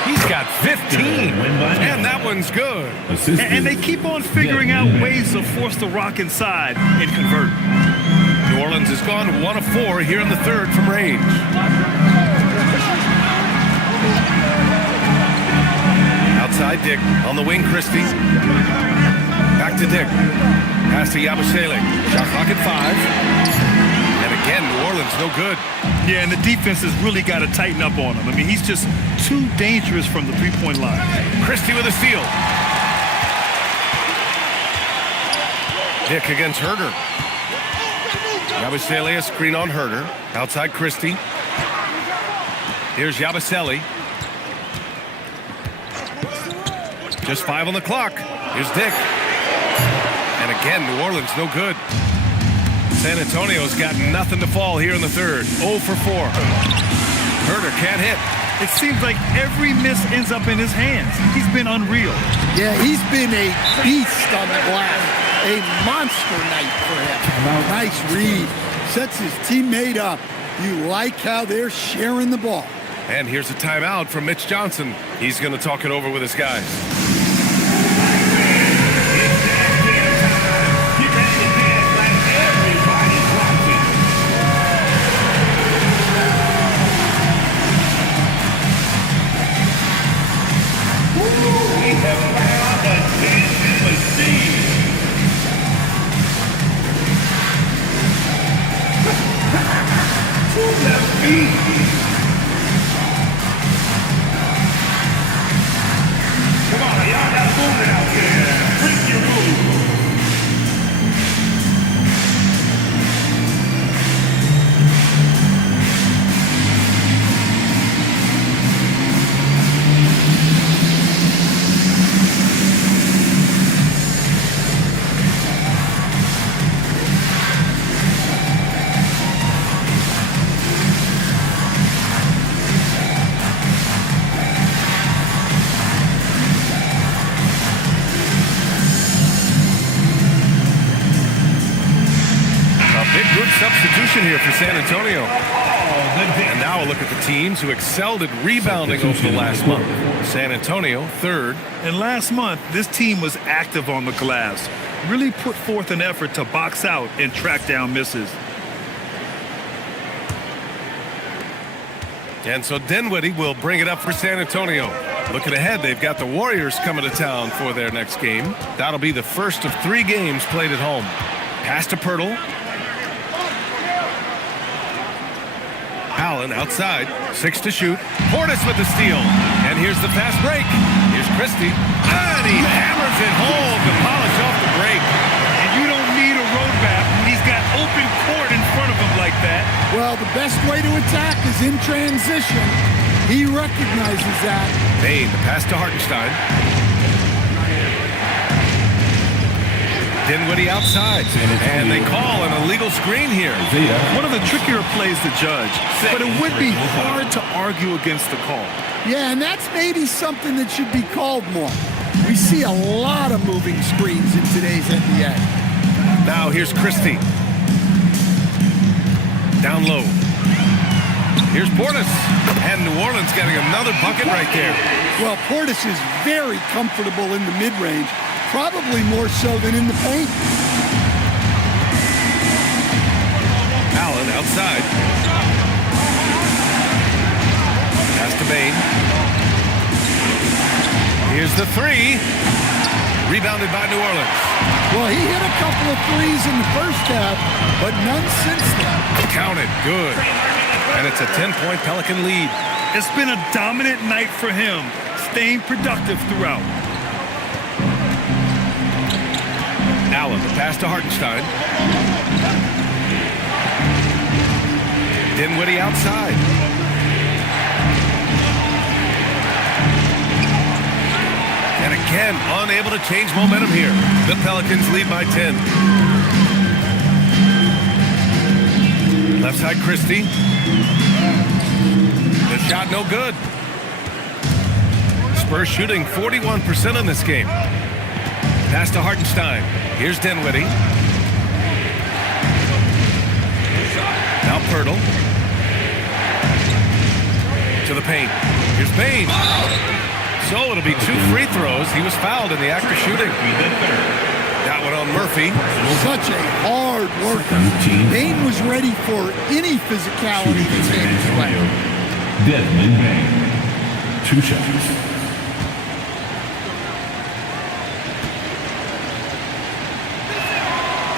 He's got 15. And that one's good. And they keep on figuring out ways to force the rock inside and convert. New Orleans has gone 1 of 4 here in the third from range. Outside Dick. On the wing, Christie. Back to Dick. Pass to Yabusele. Shot clock at 5. And again, New Orleans no good. Yeah, and the defense has really got to tighten up on him. I mean, he's just too dangerous from the three-point line. Christie with a steal. Dick against Herder. Yabusele, a screen on Herder. Outside Christie. Here's Yabusele. Just 5 on the clock. Here's Dick. And again, New Orleans no good. San Antonio's got nothing to fall here in the third. 0 for 4. Herder can't hit. It seems like every miss ends up in his hands. He's been unreal. Yeah, he's been a beast on the glass. A monster night for him. Nice read. Sets his teammate up. You like how they're sharing the ball. And here's a timeout from Mitch Johnson. He's going to talk it over with his guys. substitution here for San Antonio. And now a look at the teams who excelled at rebounding over the last month. San Antonio, third. And last month, this team was active on the glass. Really put forth an effort to box out and track down misses. And so Dinwiddie will bring it up for San Antonio. Looking ahead, they've got the Warriors coming to town for their next game. That'll be the first of 3 games played at home. Pass to Pirtle. Allen outside, 6 to shoot. Portis with the steal. And here's the fast break. Here's Christie. And he hammers it home to polish off the break. And you don't need a road map when he's got open court in front of him like that. Well, the best way to attack is in transition. He recognizes that. Bain, the pass to Hartenstein. Dinwiddie outside. And they call an illegal screen here. One of the trickier plays to judge, but it would be hard to argue against the call. Yeah, and that's maybe something that should be called more. We see a lot of moving screens in today's NBA. Now here's Christie. Down low. Here's Portis. And New Orleans getting another bucket right there. Well, Portis is very comfortable in the mid-range, probably more so than in the paint. Allen outside. Pass to Bain. Here's the 3. Rebounded by New Orleans. Well, he hit a couple of threes in the first half, but none since then. Counted. Good. And it's a 10-point Pelican lead. It's been a dominant night for him, staying productive throughout. Allen, the pass to Hartenstein. Dinwiddie outside. And again, unable to change momentum here. The Pelicans lead by 10. Left side, Christie. The shot no good. Spurs shooting 41% in this game. Pass to Hartenstein. Here's Dinwiddie. Now Pirtle. To the paint. Here's Bain. So it'll be 2 free throws. He was fouled in the act of shooting. That one on Murphy. Such a hard worker. Bain was ready for any physicality that came his way. Desmond Bain. 2 shots.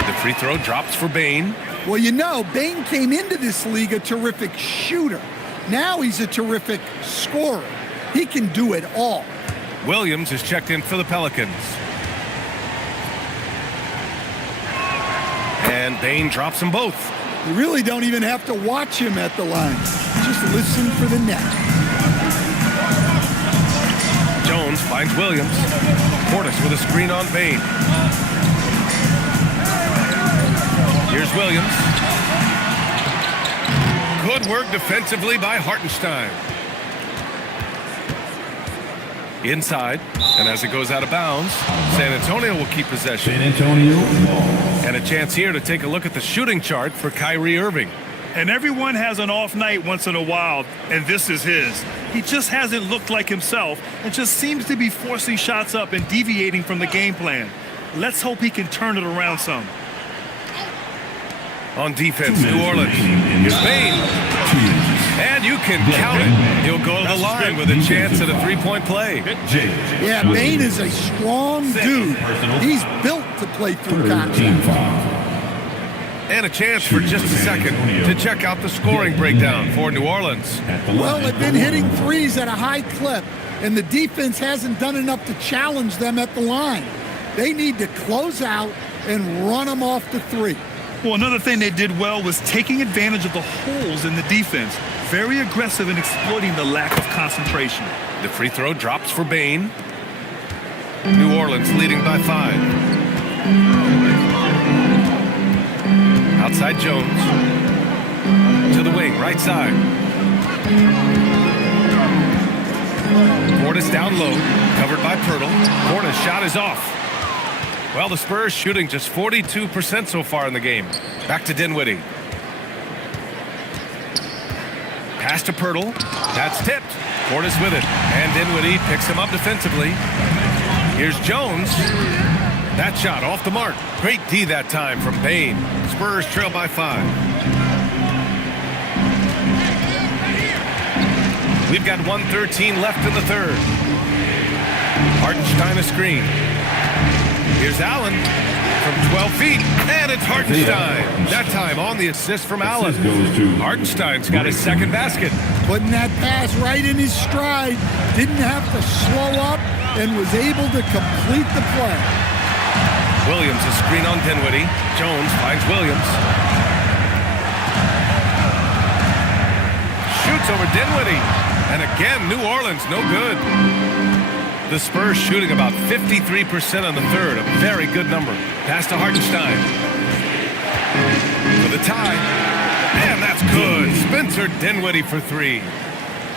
The free throw drops for Bain. Well, you know, Bain came into this league a terrific shooter. Now he's a terrific scorer. He can do it all. Williams is checked in for the Pelicans. And Bain drops them both. You really don't even have to watch him at the line. Just listen for the net. Jones finds Williams. Portis with a screen on Bain. Here's Williams. Good work defensively by Hartenstein. Inside, and as it goes out of bounds, San Antonio will keep possession. San Antonio. And a chance here to take a look at the shooting chart for Kyrie Irving. And everyone has an off night once in a while, and this is his. He just hasn't looked like himself and just seems to be forcing shots up and deviating from the game plan. Let's hope he can turn it around some. On defense, New Orleans. Here's Bain. And you can count it. He'll go to the line with a chance at a 3-point play. Yeah, Bain is a strong dude. He's built to play through contact. And a chance for just a second to check out the scoring breakdown for New Orleans. Well, they've been hitting threes at a high clip, and the defense hasn't done enough to challenge them at the line. They need to close out and run them off the 3. Well, another thing they did well was taking advantage of the holes in the defense. Very aggressive in exploiting the lack of concentration. The free throw drops for Bain. New Orleans leading by 5. Outside Jones. To the wing, right side. Portis down low, covered by Pirtle. Portis' shot is off. Well, the Spurs shooting just 42% so far in the game. Back to Dinwiddie. Pass to Pirtle. That's tipped. Portis with it. And Dinwiddie picks him up defensively. Here's Jones. That shot off the mark. Great D that time from Bain. Spurs trail by 5. We've got 1:13 left in the third. Hartenstein a screen. Here's Allen from 12 feet, and it's Hartenstein. That time on the assist from Allen. Hartenstein's got his second basket. Putting that pass right in his stride. Didn't have to slow up and was able to complete the play. Williams a screen on Dinwiddie. Jones finds Williams. Shoots over Dinwiddie. And again, New Orleans no good. The Spurs shooting about 53% on the third, a very good number. Pass to Hartenstein. For the tie. And that's good. Spencer Dinwiddie for 3.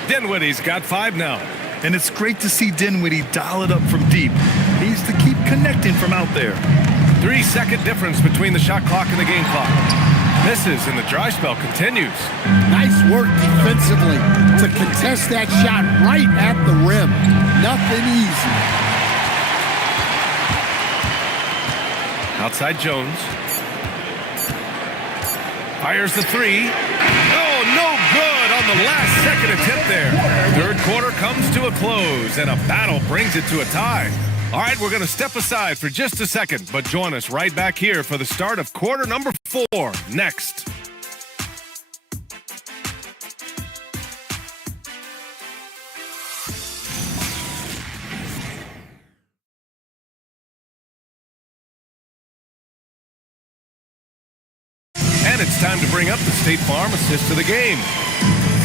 Dinwiddie's got 5 now. And it's great to see Dinwiddie dial it up from deep. He needs to keep connecting from out there. 3-second difference between the shot clock and the game clock. Misses and the dry spell continues. Nice work defensively to contest that shot right at the rim. Nothing easy. Outside Jones. Fires the 3. Oh, no good on the last second attempt there. Third quarter comes to a close and a battle brings it to a tie. All right, we're going to step aside for just a second, but join us right back here for the start of quarter number 4 next. And it's time to bring up the State Farm assist to the game.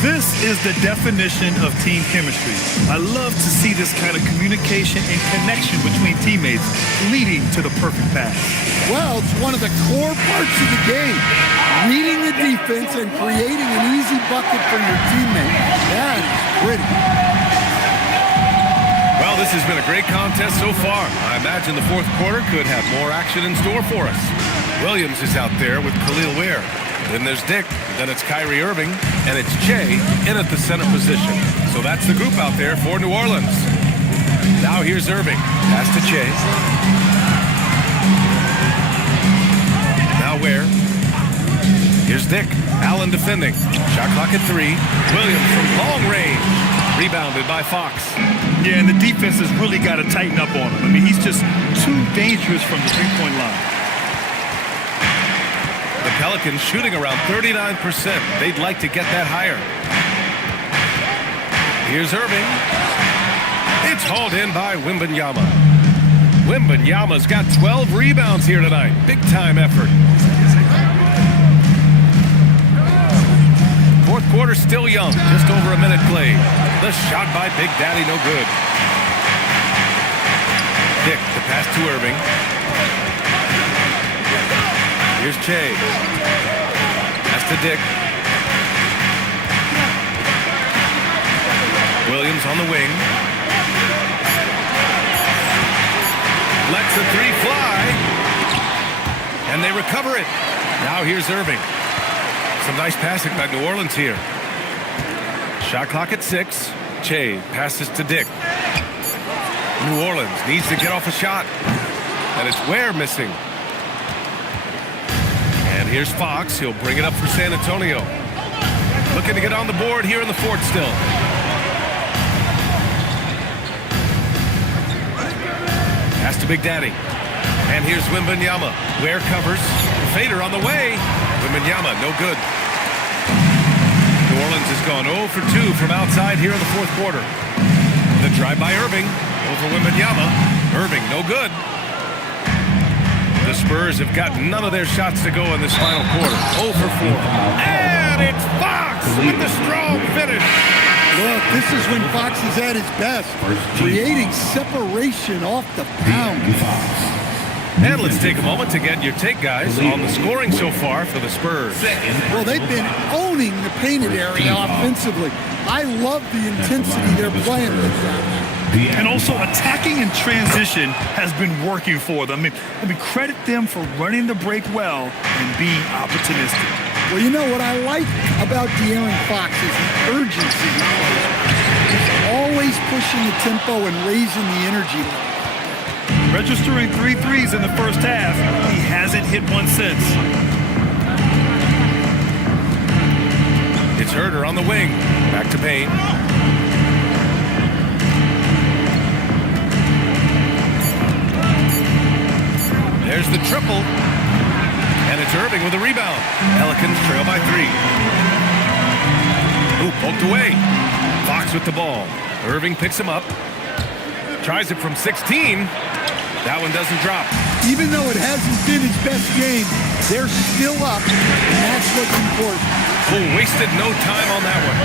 This is the definition of team chemistry. I love to see this kind of communication and connection between teammates leading to the perfect pass. Well, it's one of the core parts of the game. Reading the defense and creating an easy bucket for your teammate. That is pretty. Well, this has been a great contest so far. I imagine the fourth quarter could have more action in store for us. Williams is out there with Khalil Ware. Then there's Dick, then it's Kyrie Irving, and it's Che in at the center position. So that's the group out there for New Orleans. Now here's Irving. Pass to Che. Now Ware. Here's Dick. Allen defending. Shot clock at 3. Williams from long range. Rebounded by Fox. Yeah, and the defense has really got to tighten up on him. I mean, he's just too dangerous from the three-point line. The Pelicans shooting around 39%. They'd like to get that higher. Here's Irving. It's hauled in by Wembanyama. Wembanyama's got 12 rebounds here tonight. Big-time effort. Fourth quarter still young. Just over a minute played. The shot by Big Daddy, no good. Dick, the pass to Irving. Here's Che. Pass to Dick. Williams on the wing. Lets the 3 fly. And they recover it. Now here's Irving. Some nice passing by New Orleans here. Shot clock at 6. Che passes to Dick. New Orleans needs to get off a shot. And it's Ware missing. And here's Fox. He'll bring it up for San Antonio. Looking to get on the board here in the fourth still. Pass to Big Daddy. And here's Wembanyama. Ware covers. Fader on the way. Wembanyama, no good. New Orleans has gone 0 for 2 from outside here in the fourth quarter. The drive by Irving. Over Wembanyama. Irving, no good. The Spurs have got none of their shots to go in this final quarter. 0 for 4. And it's Fox with the strong finish. Look, this is when Fox is at his best, creating separation off the pound. And let's take a moment to get your take, guys, on the scoring so far for the Spurs. Well, they've been owning the painted area offensively. I love the intensity they're playing with down there. And also attacking in transition has been working for them. I mean, credit them for running the break well and being opportunistic. Well, you know what I like about De'Aaron Fox is the urgency he plays. He's always pushing the tempo and raising the energy level. Registering 3 threes in the first half. He hasn't hit one since. It's Herder on the wing. Back to Payne. There's the triple. And it's Irving with a rebound. Pelicans trail by 3. Ooh, poked away. Fox with the ball. Irving picks him up. Tries it from 16. That one doesn't drop. Even though it hasn't been his best game, they're still up, and that's what's important. Oh, wasted no time on that one.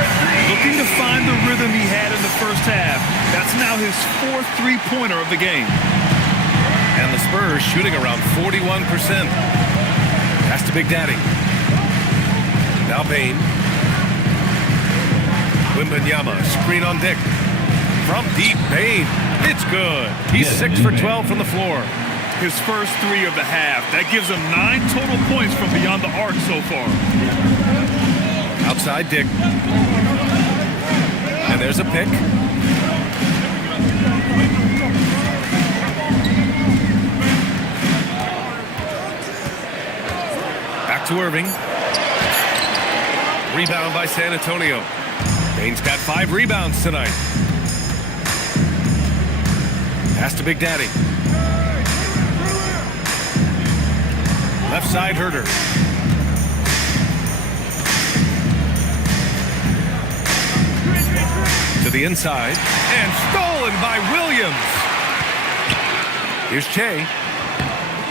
Looking to find the rhythm he had in the first half. That's now his 4th three-pointer of the game. And the Spurs shooting around 41%. Pass to Big Daddy. Now Payne. Wembanyama, screen on Dick. From deep, Payne. It's good. He's 6 for 12 from the floor. His first 3 of the half. That gives him 9 total points from beyond the arc so far. Outside Dick. And there's a pick. Back to Irving. Rebound by San Antonio. Payne's got 5 rebounds tonight. Pass to Big Daddy. Left side Herder. To the inside. And stolen by Williams. Here's Che.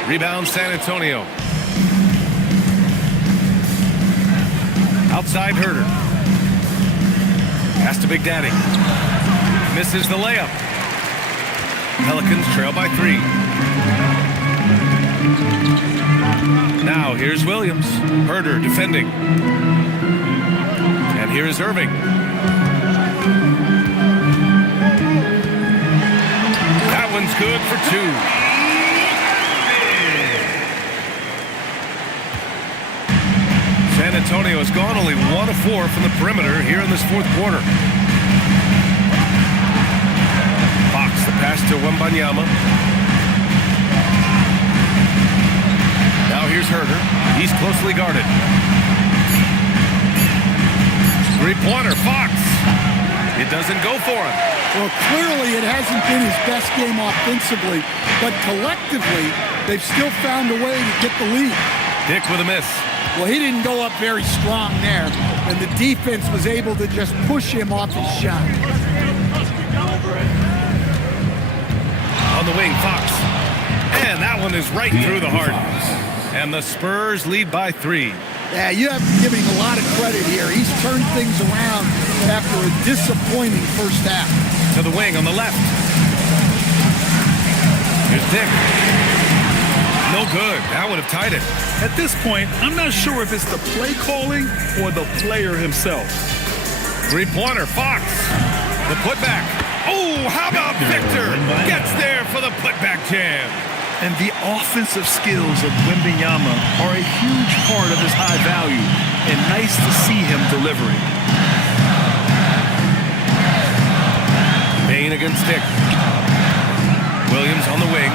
Rebound San Antonio. Outside Herder. Pass to Big Daddy. Misses the layup. Pelicans trail by 3. Now here's Williams. Herder defending. And here is Irving. That one's good for 2. San Antonio has gone only 1 of 4 from the perimeter here in this 4th quarter. Fox, the pass to Wembanyama. Now here's Herder. He's closely guarded. 3-pointer, Fox. It doesn't go for him. Well, clearly it hasn't been his best game offensively, but collectively, they've still found a way to get the lead. Dick with a miss. Well, he didn't go up very strong there, and the defense was able to just push him off his shot. On the wing, Fox. And that one is right through the heart. And the Spurs lead by 3. Yeah, you have to give him a lot of credit here. He's turned things around after a disappointing first half. To the wing on the left. Here's Dick. No good. That would have tied it. At this point, I'm not sure if it's the play calling or the player himself. 3-pointer, Fox. The putback. Oh, how about Victor? Gets there for the putback jam. And the offensive skills of Wembanyama are a huge part of his high value, and nice to see him delivering. Payne against Dick. Williams on the wing.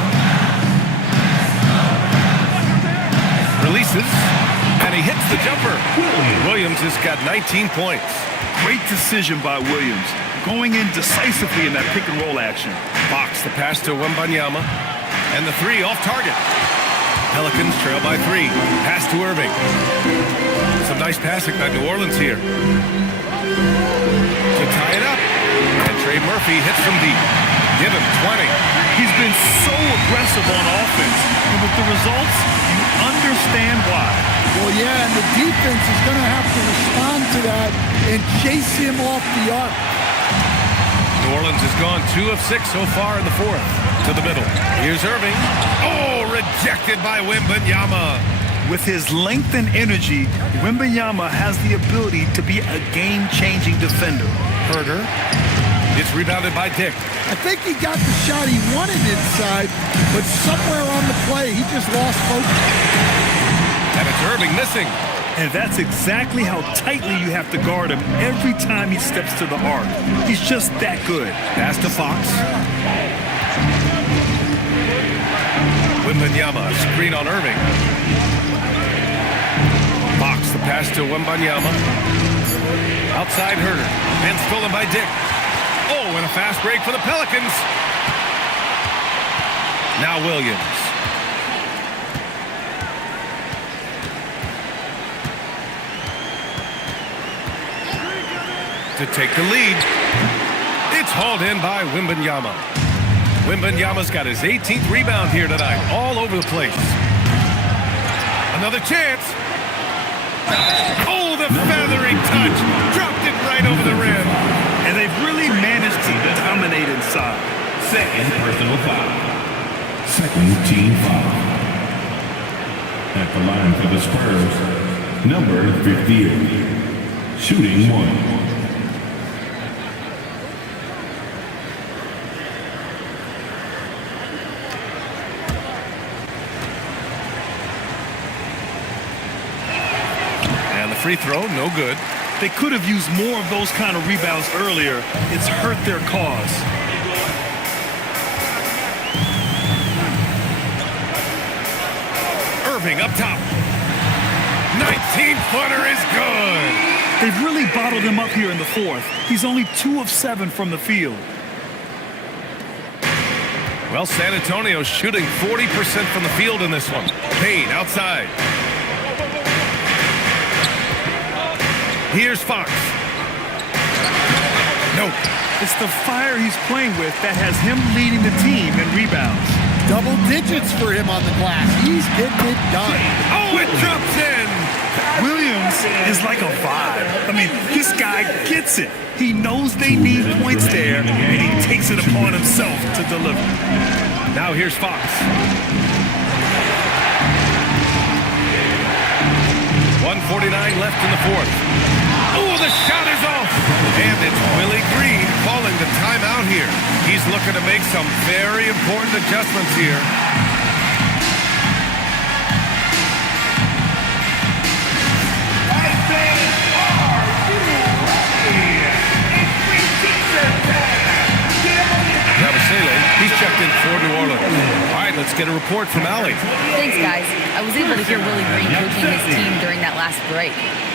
Releases, and he hits the jumper. Williams has got 19 points. Great decision by Williams, going in decisively in that pick-and-roll action. Fox, the pass to Wembanyama. And the 3 off target. Pelicans trail by 3. Pass to Irving. Some nice passing by New Orleans here. To tie it up. And Trey Murphy hits from deep. Give him 20. He's been so aggressive on offense. And with the results, you understand why. Well, yeah, and the defense is going to have to respond to that and chase him off the arc. New Orleans has gone 2 of 6 so far in the 4th. To the middle. Here's Irving. Oh, rejected by Wembanyama. With his length and energy, Wembanyama has the ability to be a game-changing defender. Herder. It's rebounded by Dick. I think he got the shot he wanted inside, but somewhere on the play, he just lost focus. And it's Irving missing. And that's exactly how tightly you have to guard him every time he steps to the arc. He's just that good. Pass to Fox. Wembanyama, screen on Irving. Fox, the pass to Wembanyama. Outside Herder. And stolen by Dick. Oh, and a fast break for the Pelicans. Now Williams. To take the lead. It's hauled in by Wembanyama. Wembanyama's got his 18th rebound here tonight, all over the place. Another chance. Oh, the feathery touch. Dropped it right over the rim. And they've really managed to dominate inside. Second personal foul. Second team foul. At the line for the Spurs, number 58. Shooting 1. Free throw, no good. They could have used more of those kind of rebounds earlier. It's hurt their cause. Irving up top. 19-footer is good. They've really bottled him up here in the fourth. He's only 2 of 7 from the field. Well, San Antonio's shooting 40% from the field in this one. Payne outside. Here's Fox. Nope. It's the fire he's playing with that has him leading the team in rebounds. Double digits for him on the glass. He's getting it done. Oh, it drops in. Williams is like a vibe. I mean, this guy gets it. He knows they need points there, and he takes it upon himself to deliver. Now here's Fox. 1:49 left in the fourth. Oh, the shot is off. And it's Willie Green calling the timeout here. He's looking to make some very important adjustments here. He's checked in for New Orleans. All right, let's get a report from Allie. Thanks, guys. I was able to hear Willie Green coaching his team during that last break.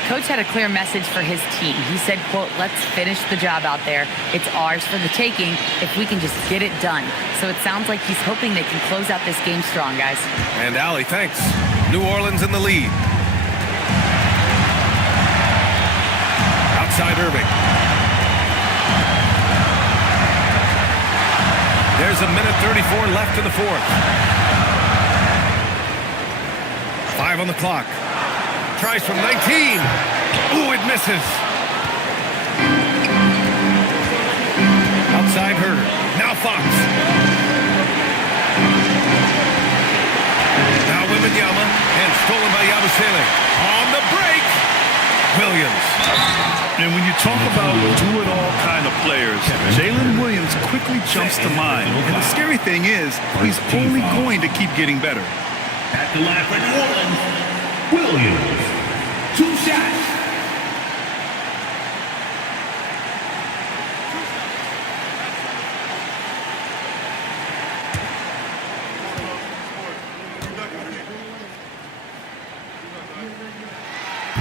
Coach had a clear message for his team. He said, quote, "Let's finish the job out there. It's ours for the taking if we can just get it done." So it sounds like he's hoping they can close out this game strong, guys. And Allie, thanks. New Orleans in the lead. Outside Irving. There's a minute 34 left in the fourth. 5 on the clock. Tries from 19. Ooh, it misses. Outside Herder. Now Fox. Now Wembanyama. And stolen by Yabusele. On the break. Williams. And when you talk about do-it-all kind of players, Jalen Williams quickly jumps to mind. And the scary thing is, he's only going to keep getting better. At the line for New Orleans, Williams. 2 shots.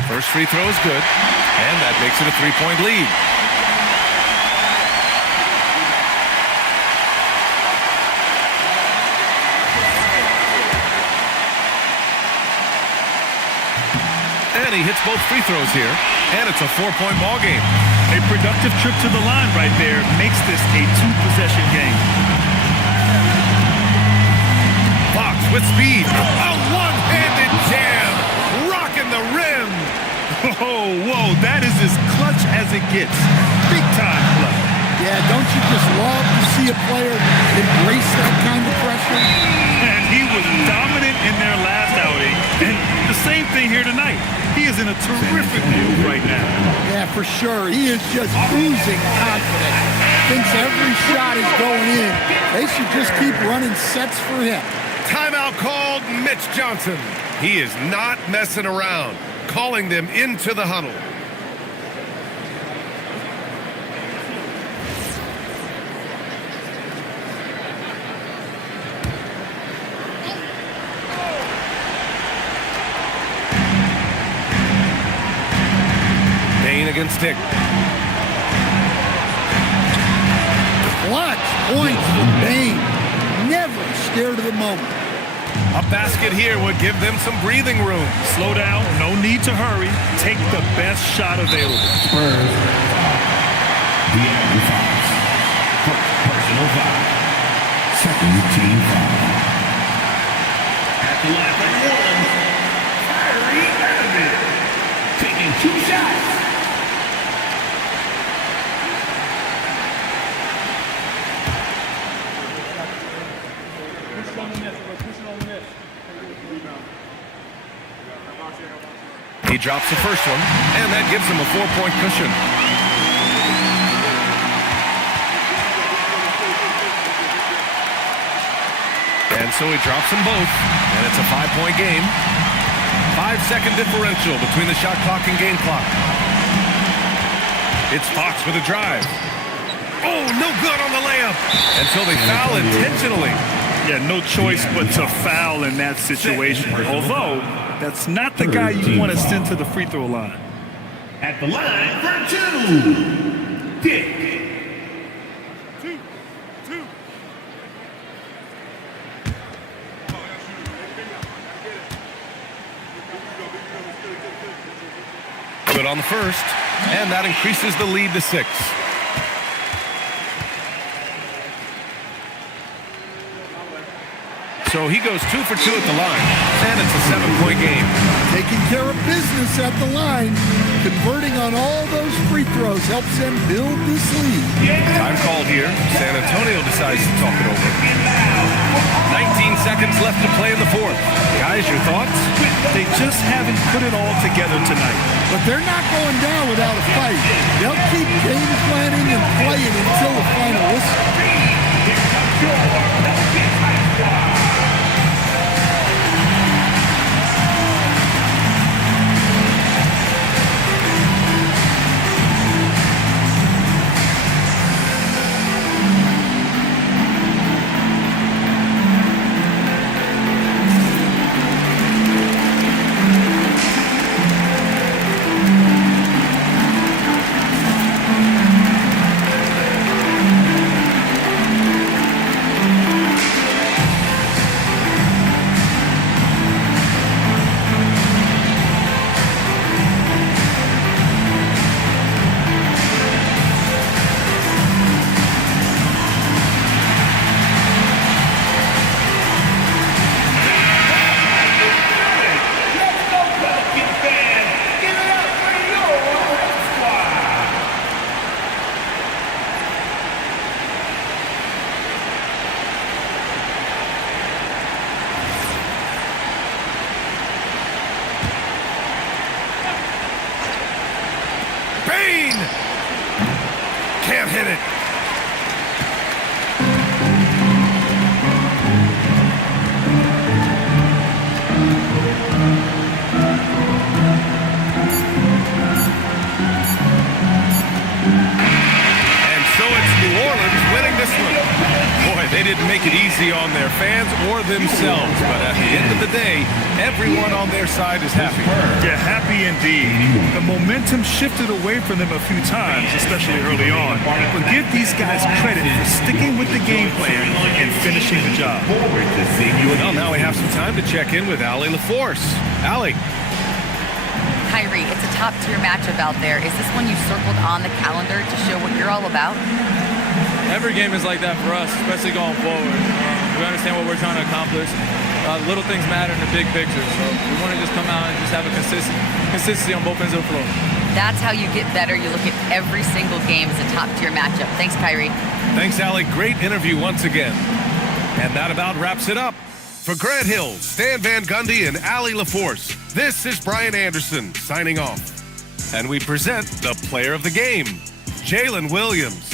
First free throw is good, and that makes it a 3-point lead. And he hits both free throws here, and it's a 4-point ball game. A productive trip to the line right there makes this a 2-possession game. Fox with speed, a one-handed jam, rocking the rim. Oh, whoa, that is as clutch as it gets. Big time clutch. Yeah, don't you just love to see a player embrace that kind of pressure? And he was dominant in their last outing. And the same thing here tonight. He is in a terrific mood right now. Yeah, for sure. He is just oozing confidence. Thinks every shot is going in. They should just keep running sets for him. Timeout called Mitch Johnson. He is not messing around. calling them into the huddle. Bain against Dick. Clutch points from Bain. Never scared of the moment. A basket here would give them some breathing room. Slow down. No need to hurry. Take the best shot available. Spurs. De'Aaron Fox. Personal foul. Second team foul. At the line for one, Kyrie Irving, taking 2 shots. He drops the first one, and that gives him a 4-point cushion. And so he drops them both, and it's a 5-point game. 5-second differential between the shot clock and game clock. It's Fox with a drive. Oh, no good on the layup. And so they foul intentionally. Yeah, no choice but to foul in that situation. Although, that's not the guy you want to send to the free throw line. At the line for 2, Dick. Good on the first, and that increases the lead to 6. So he goes 2 for 2 at the line, and it's a 7-point game. Taking care of business at the line, converting on all those free throws helps them build this lead. Time called here. San Antonio decides to talk it over. 19 seconds left to play in the fourth. Guys, your thoughts? They just haven't put it all together tonight. But they're not going down without a fight. They'll keep game planning and playing until the final whistle. Can't hit it. And so it's New Orleans winning this one. Boy, they didn't make it easy on their fans or themselves, but at the end of the day, everyone on their side is happy. Yeah, happy indeed. The momentum shifted away from them a few times, especially early on. But give these guys credit for sticking with the game plan and finishing the job. Well, now we have some time to check in with Allie LaForce. Allie. Kyrie, it's a top-tier matchup out there. Is this one you circled on the calendar to show what you're all about? Every game is like that for us, especially going forward. We understand what we're trying to accomplish. Little things matter in the big picture, so we want to just come out and just have a consistency on both ends of the floor. That's how you get better. You look at every single game as a top-tier matchup. Thanks, Kyrie. Thanks, Allie. Great interview once again. And that about wraps it up. For Grant Hill, Stan Van Gundy, and Allie LaForce, this is Brian Anderson signing off. And we present the player of the game, Jalen Williams.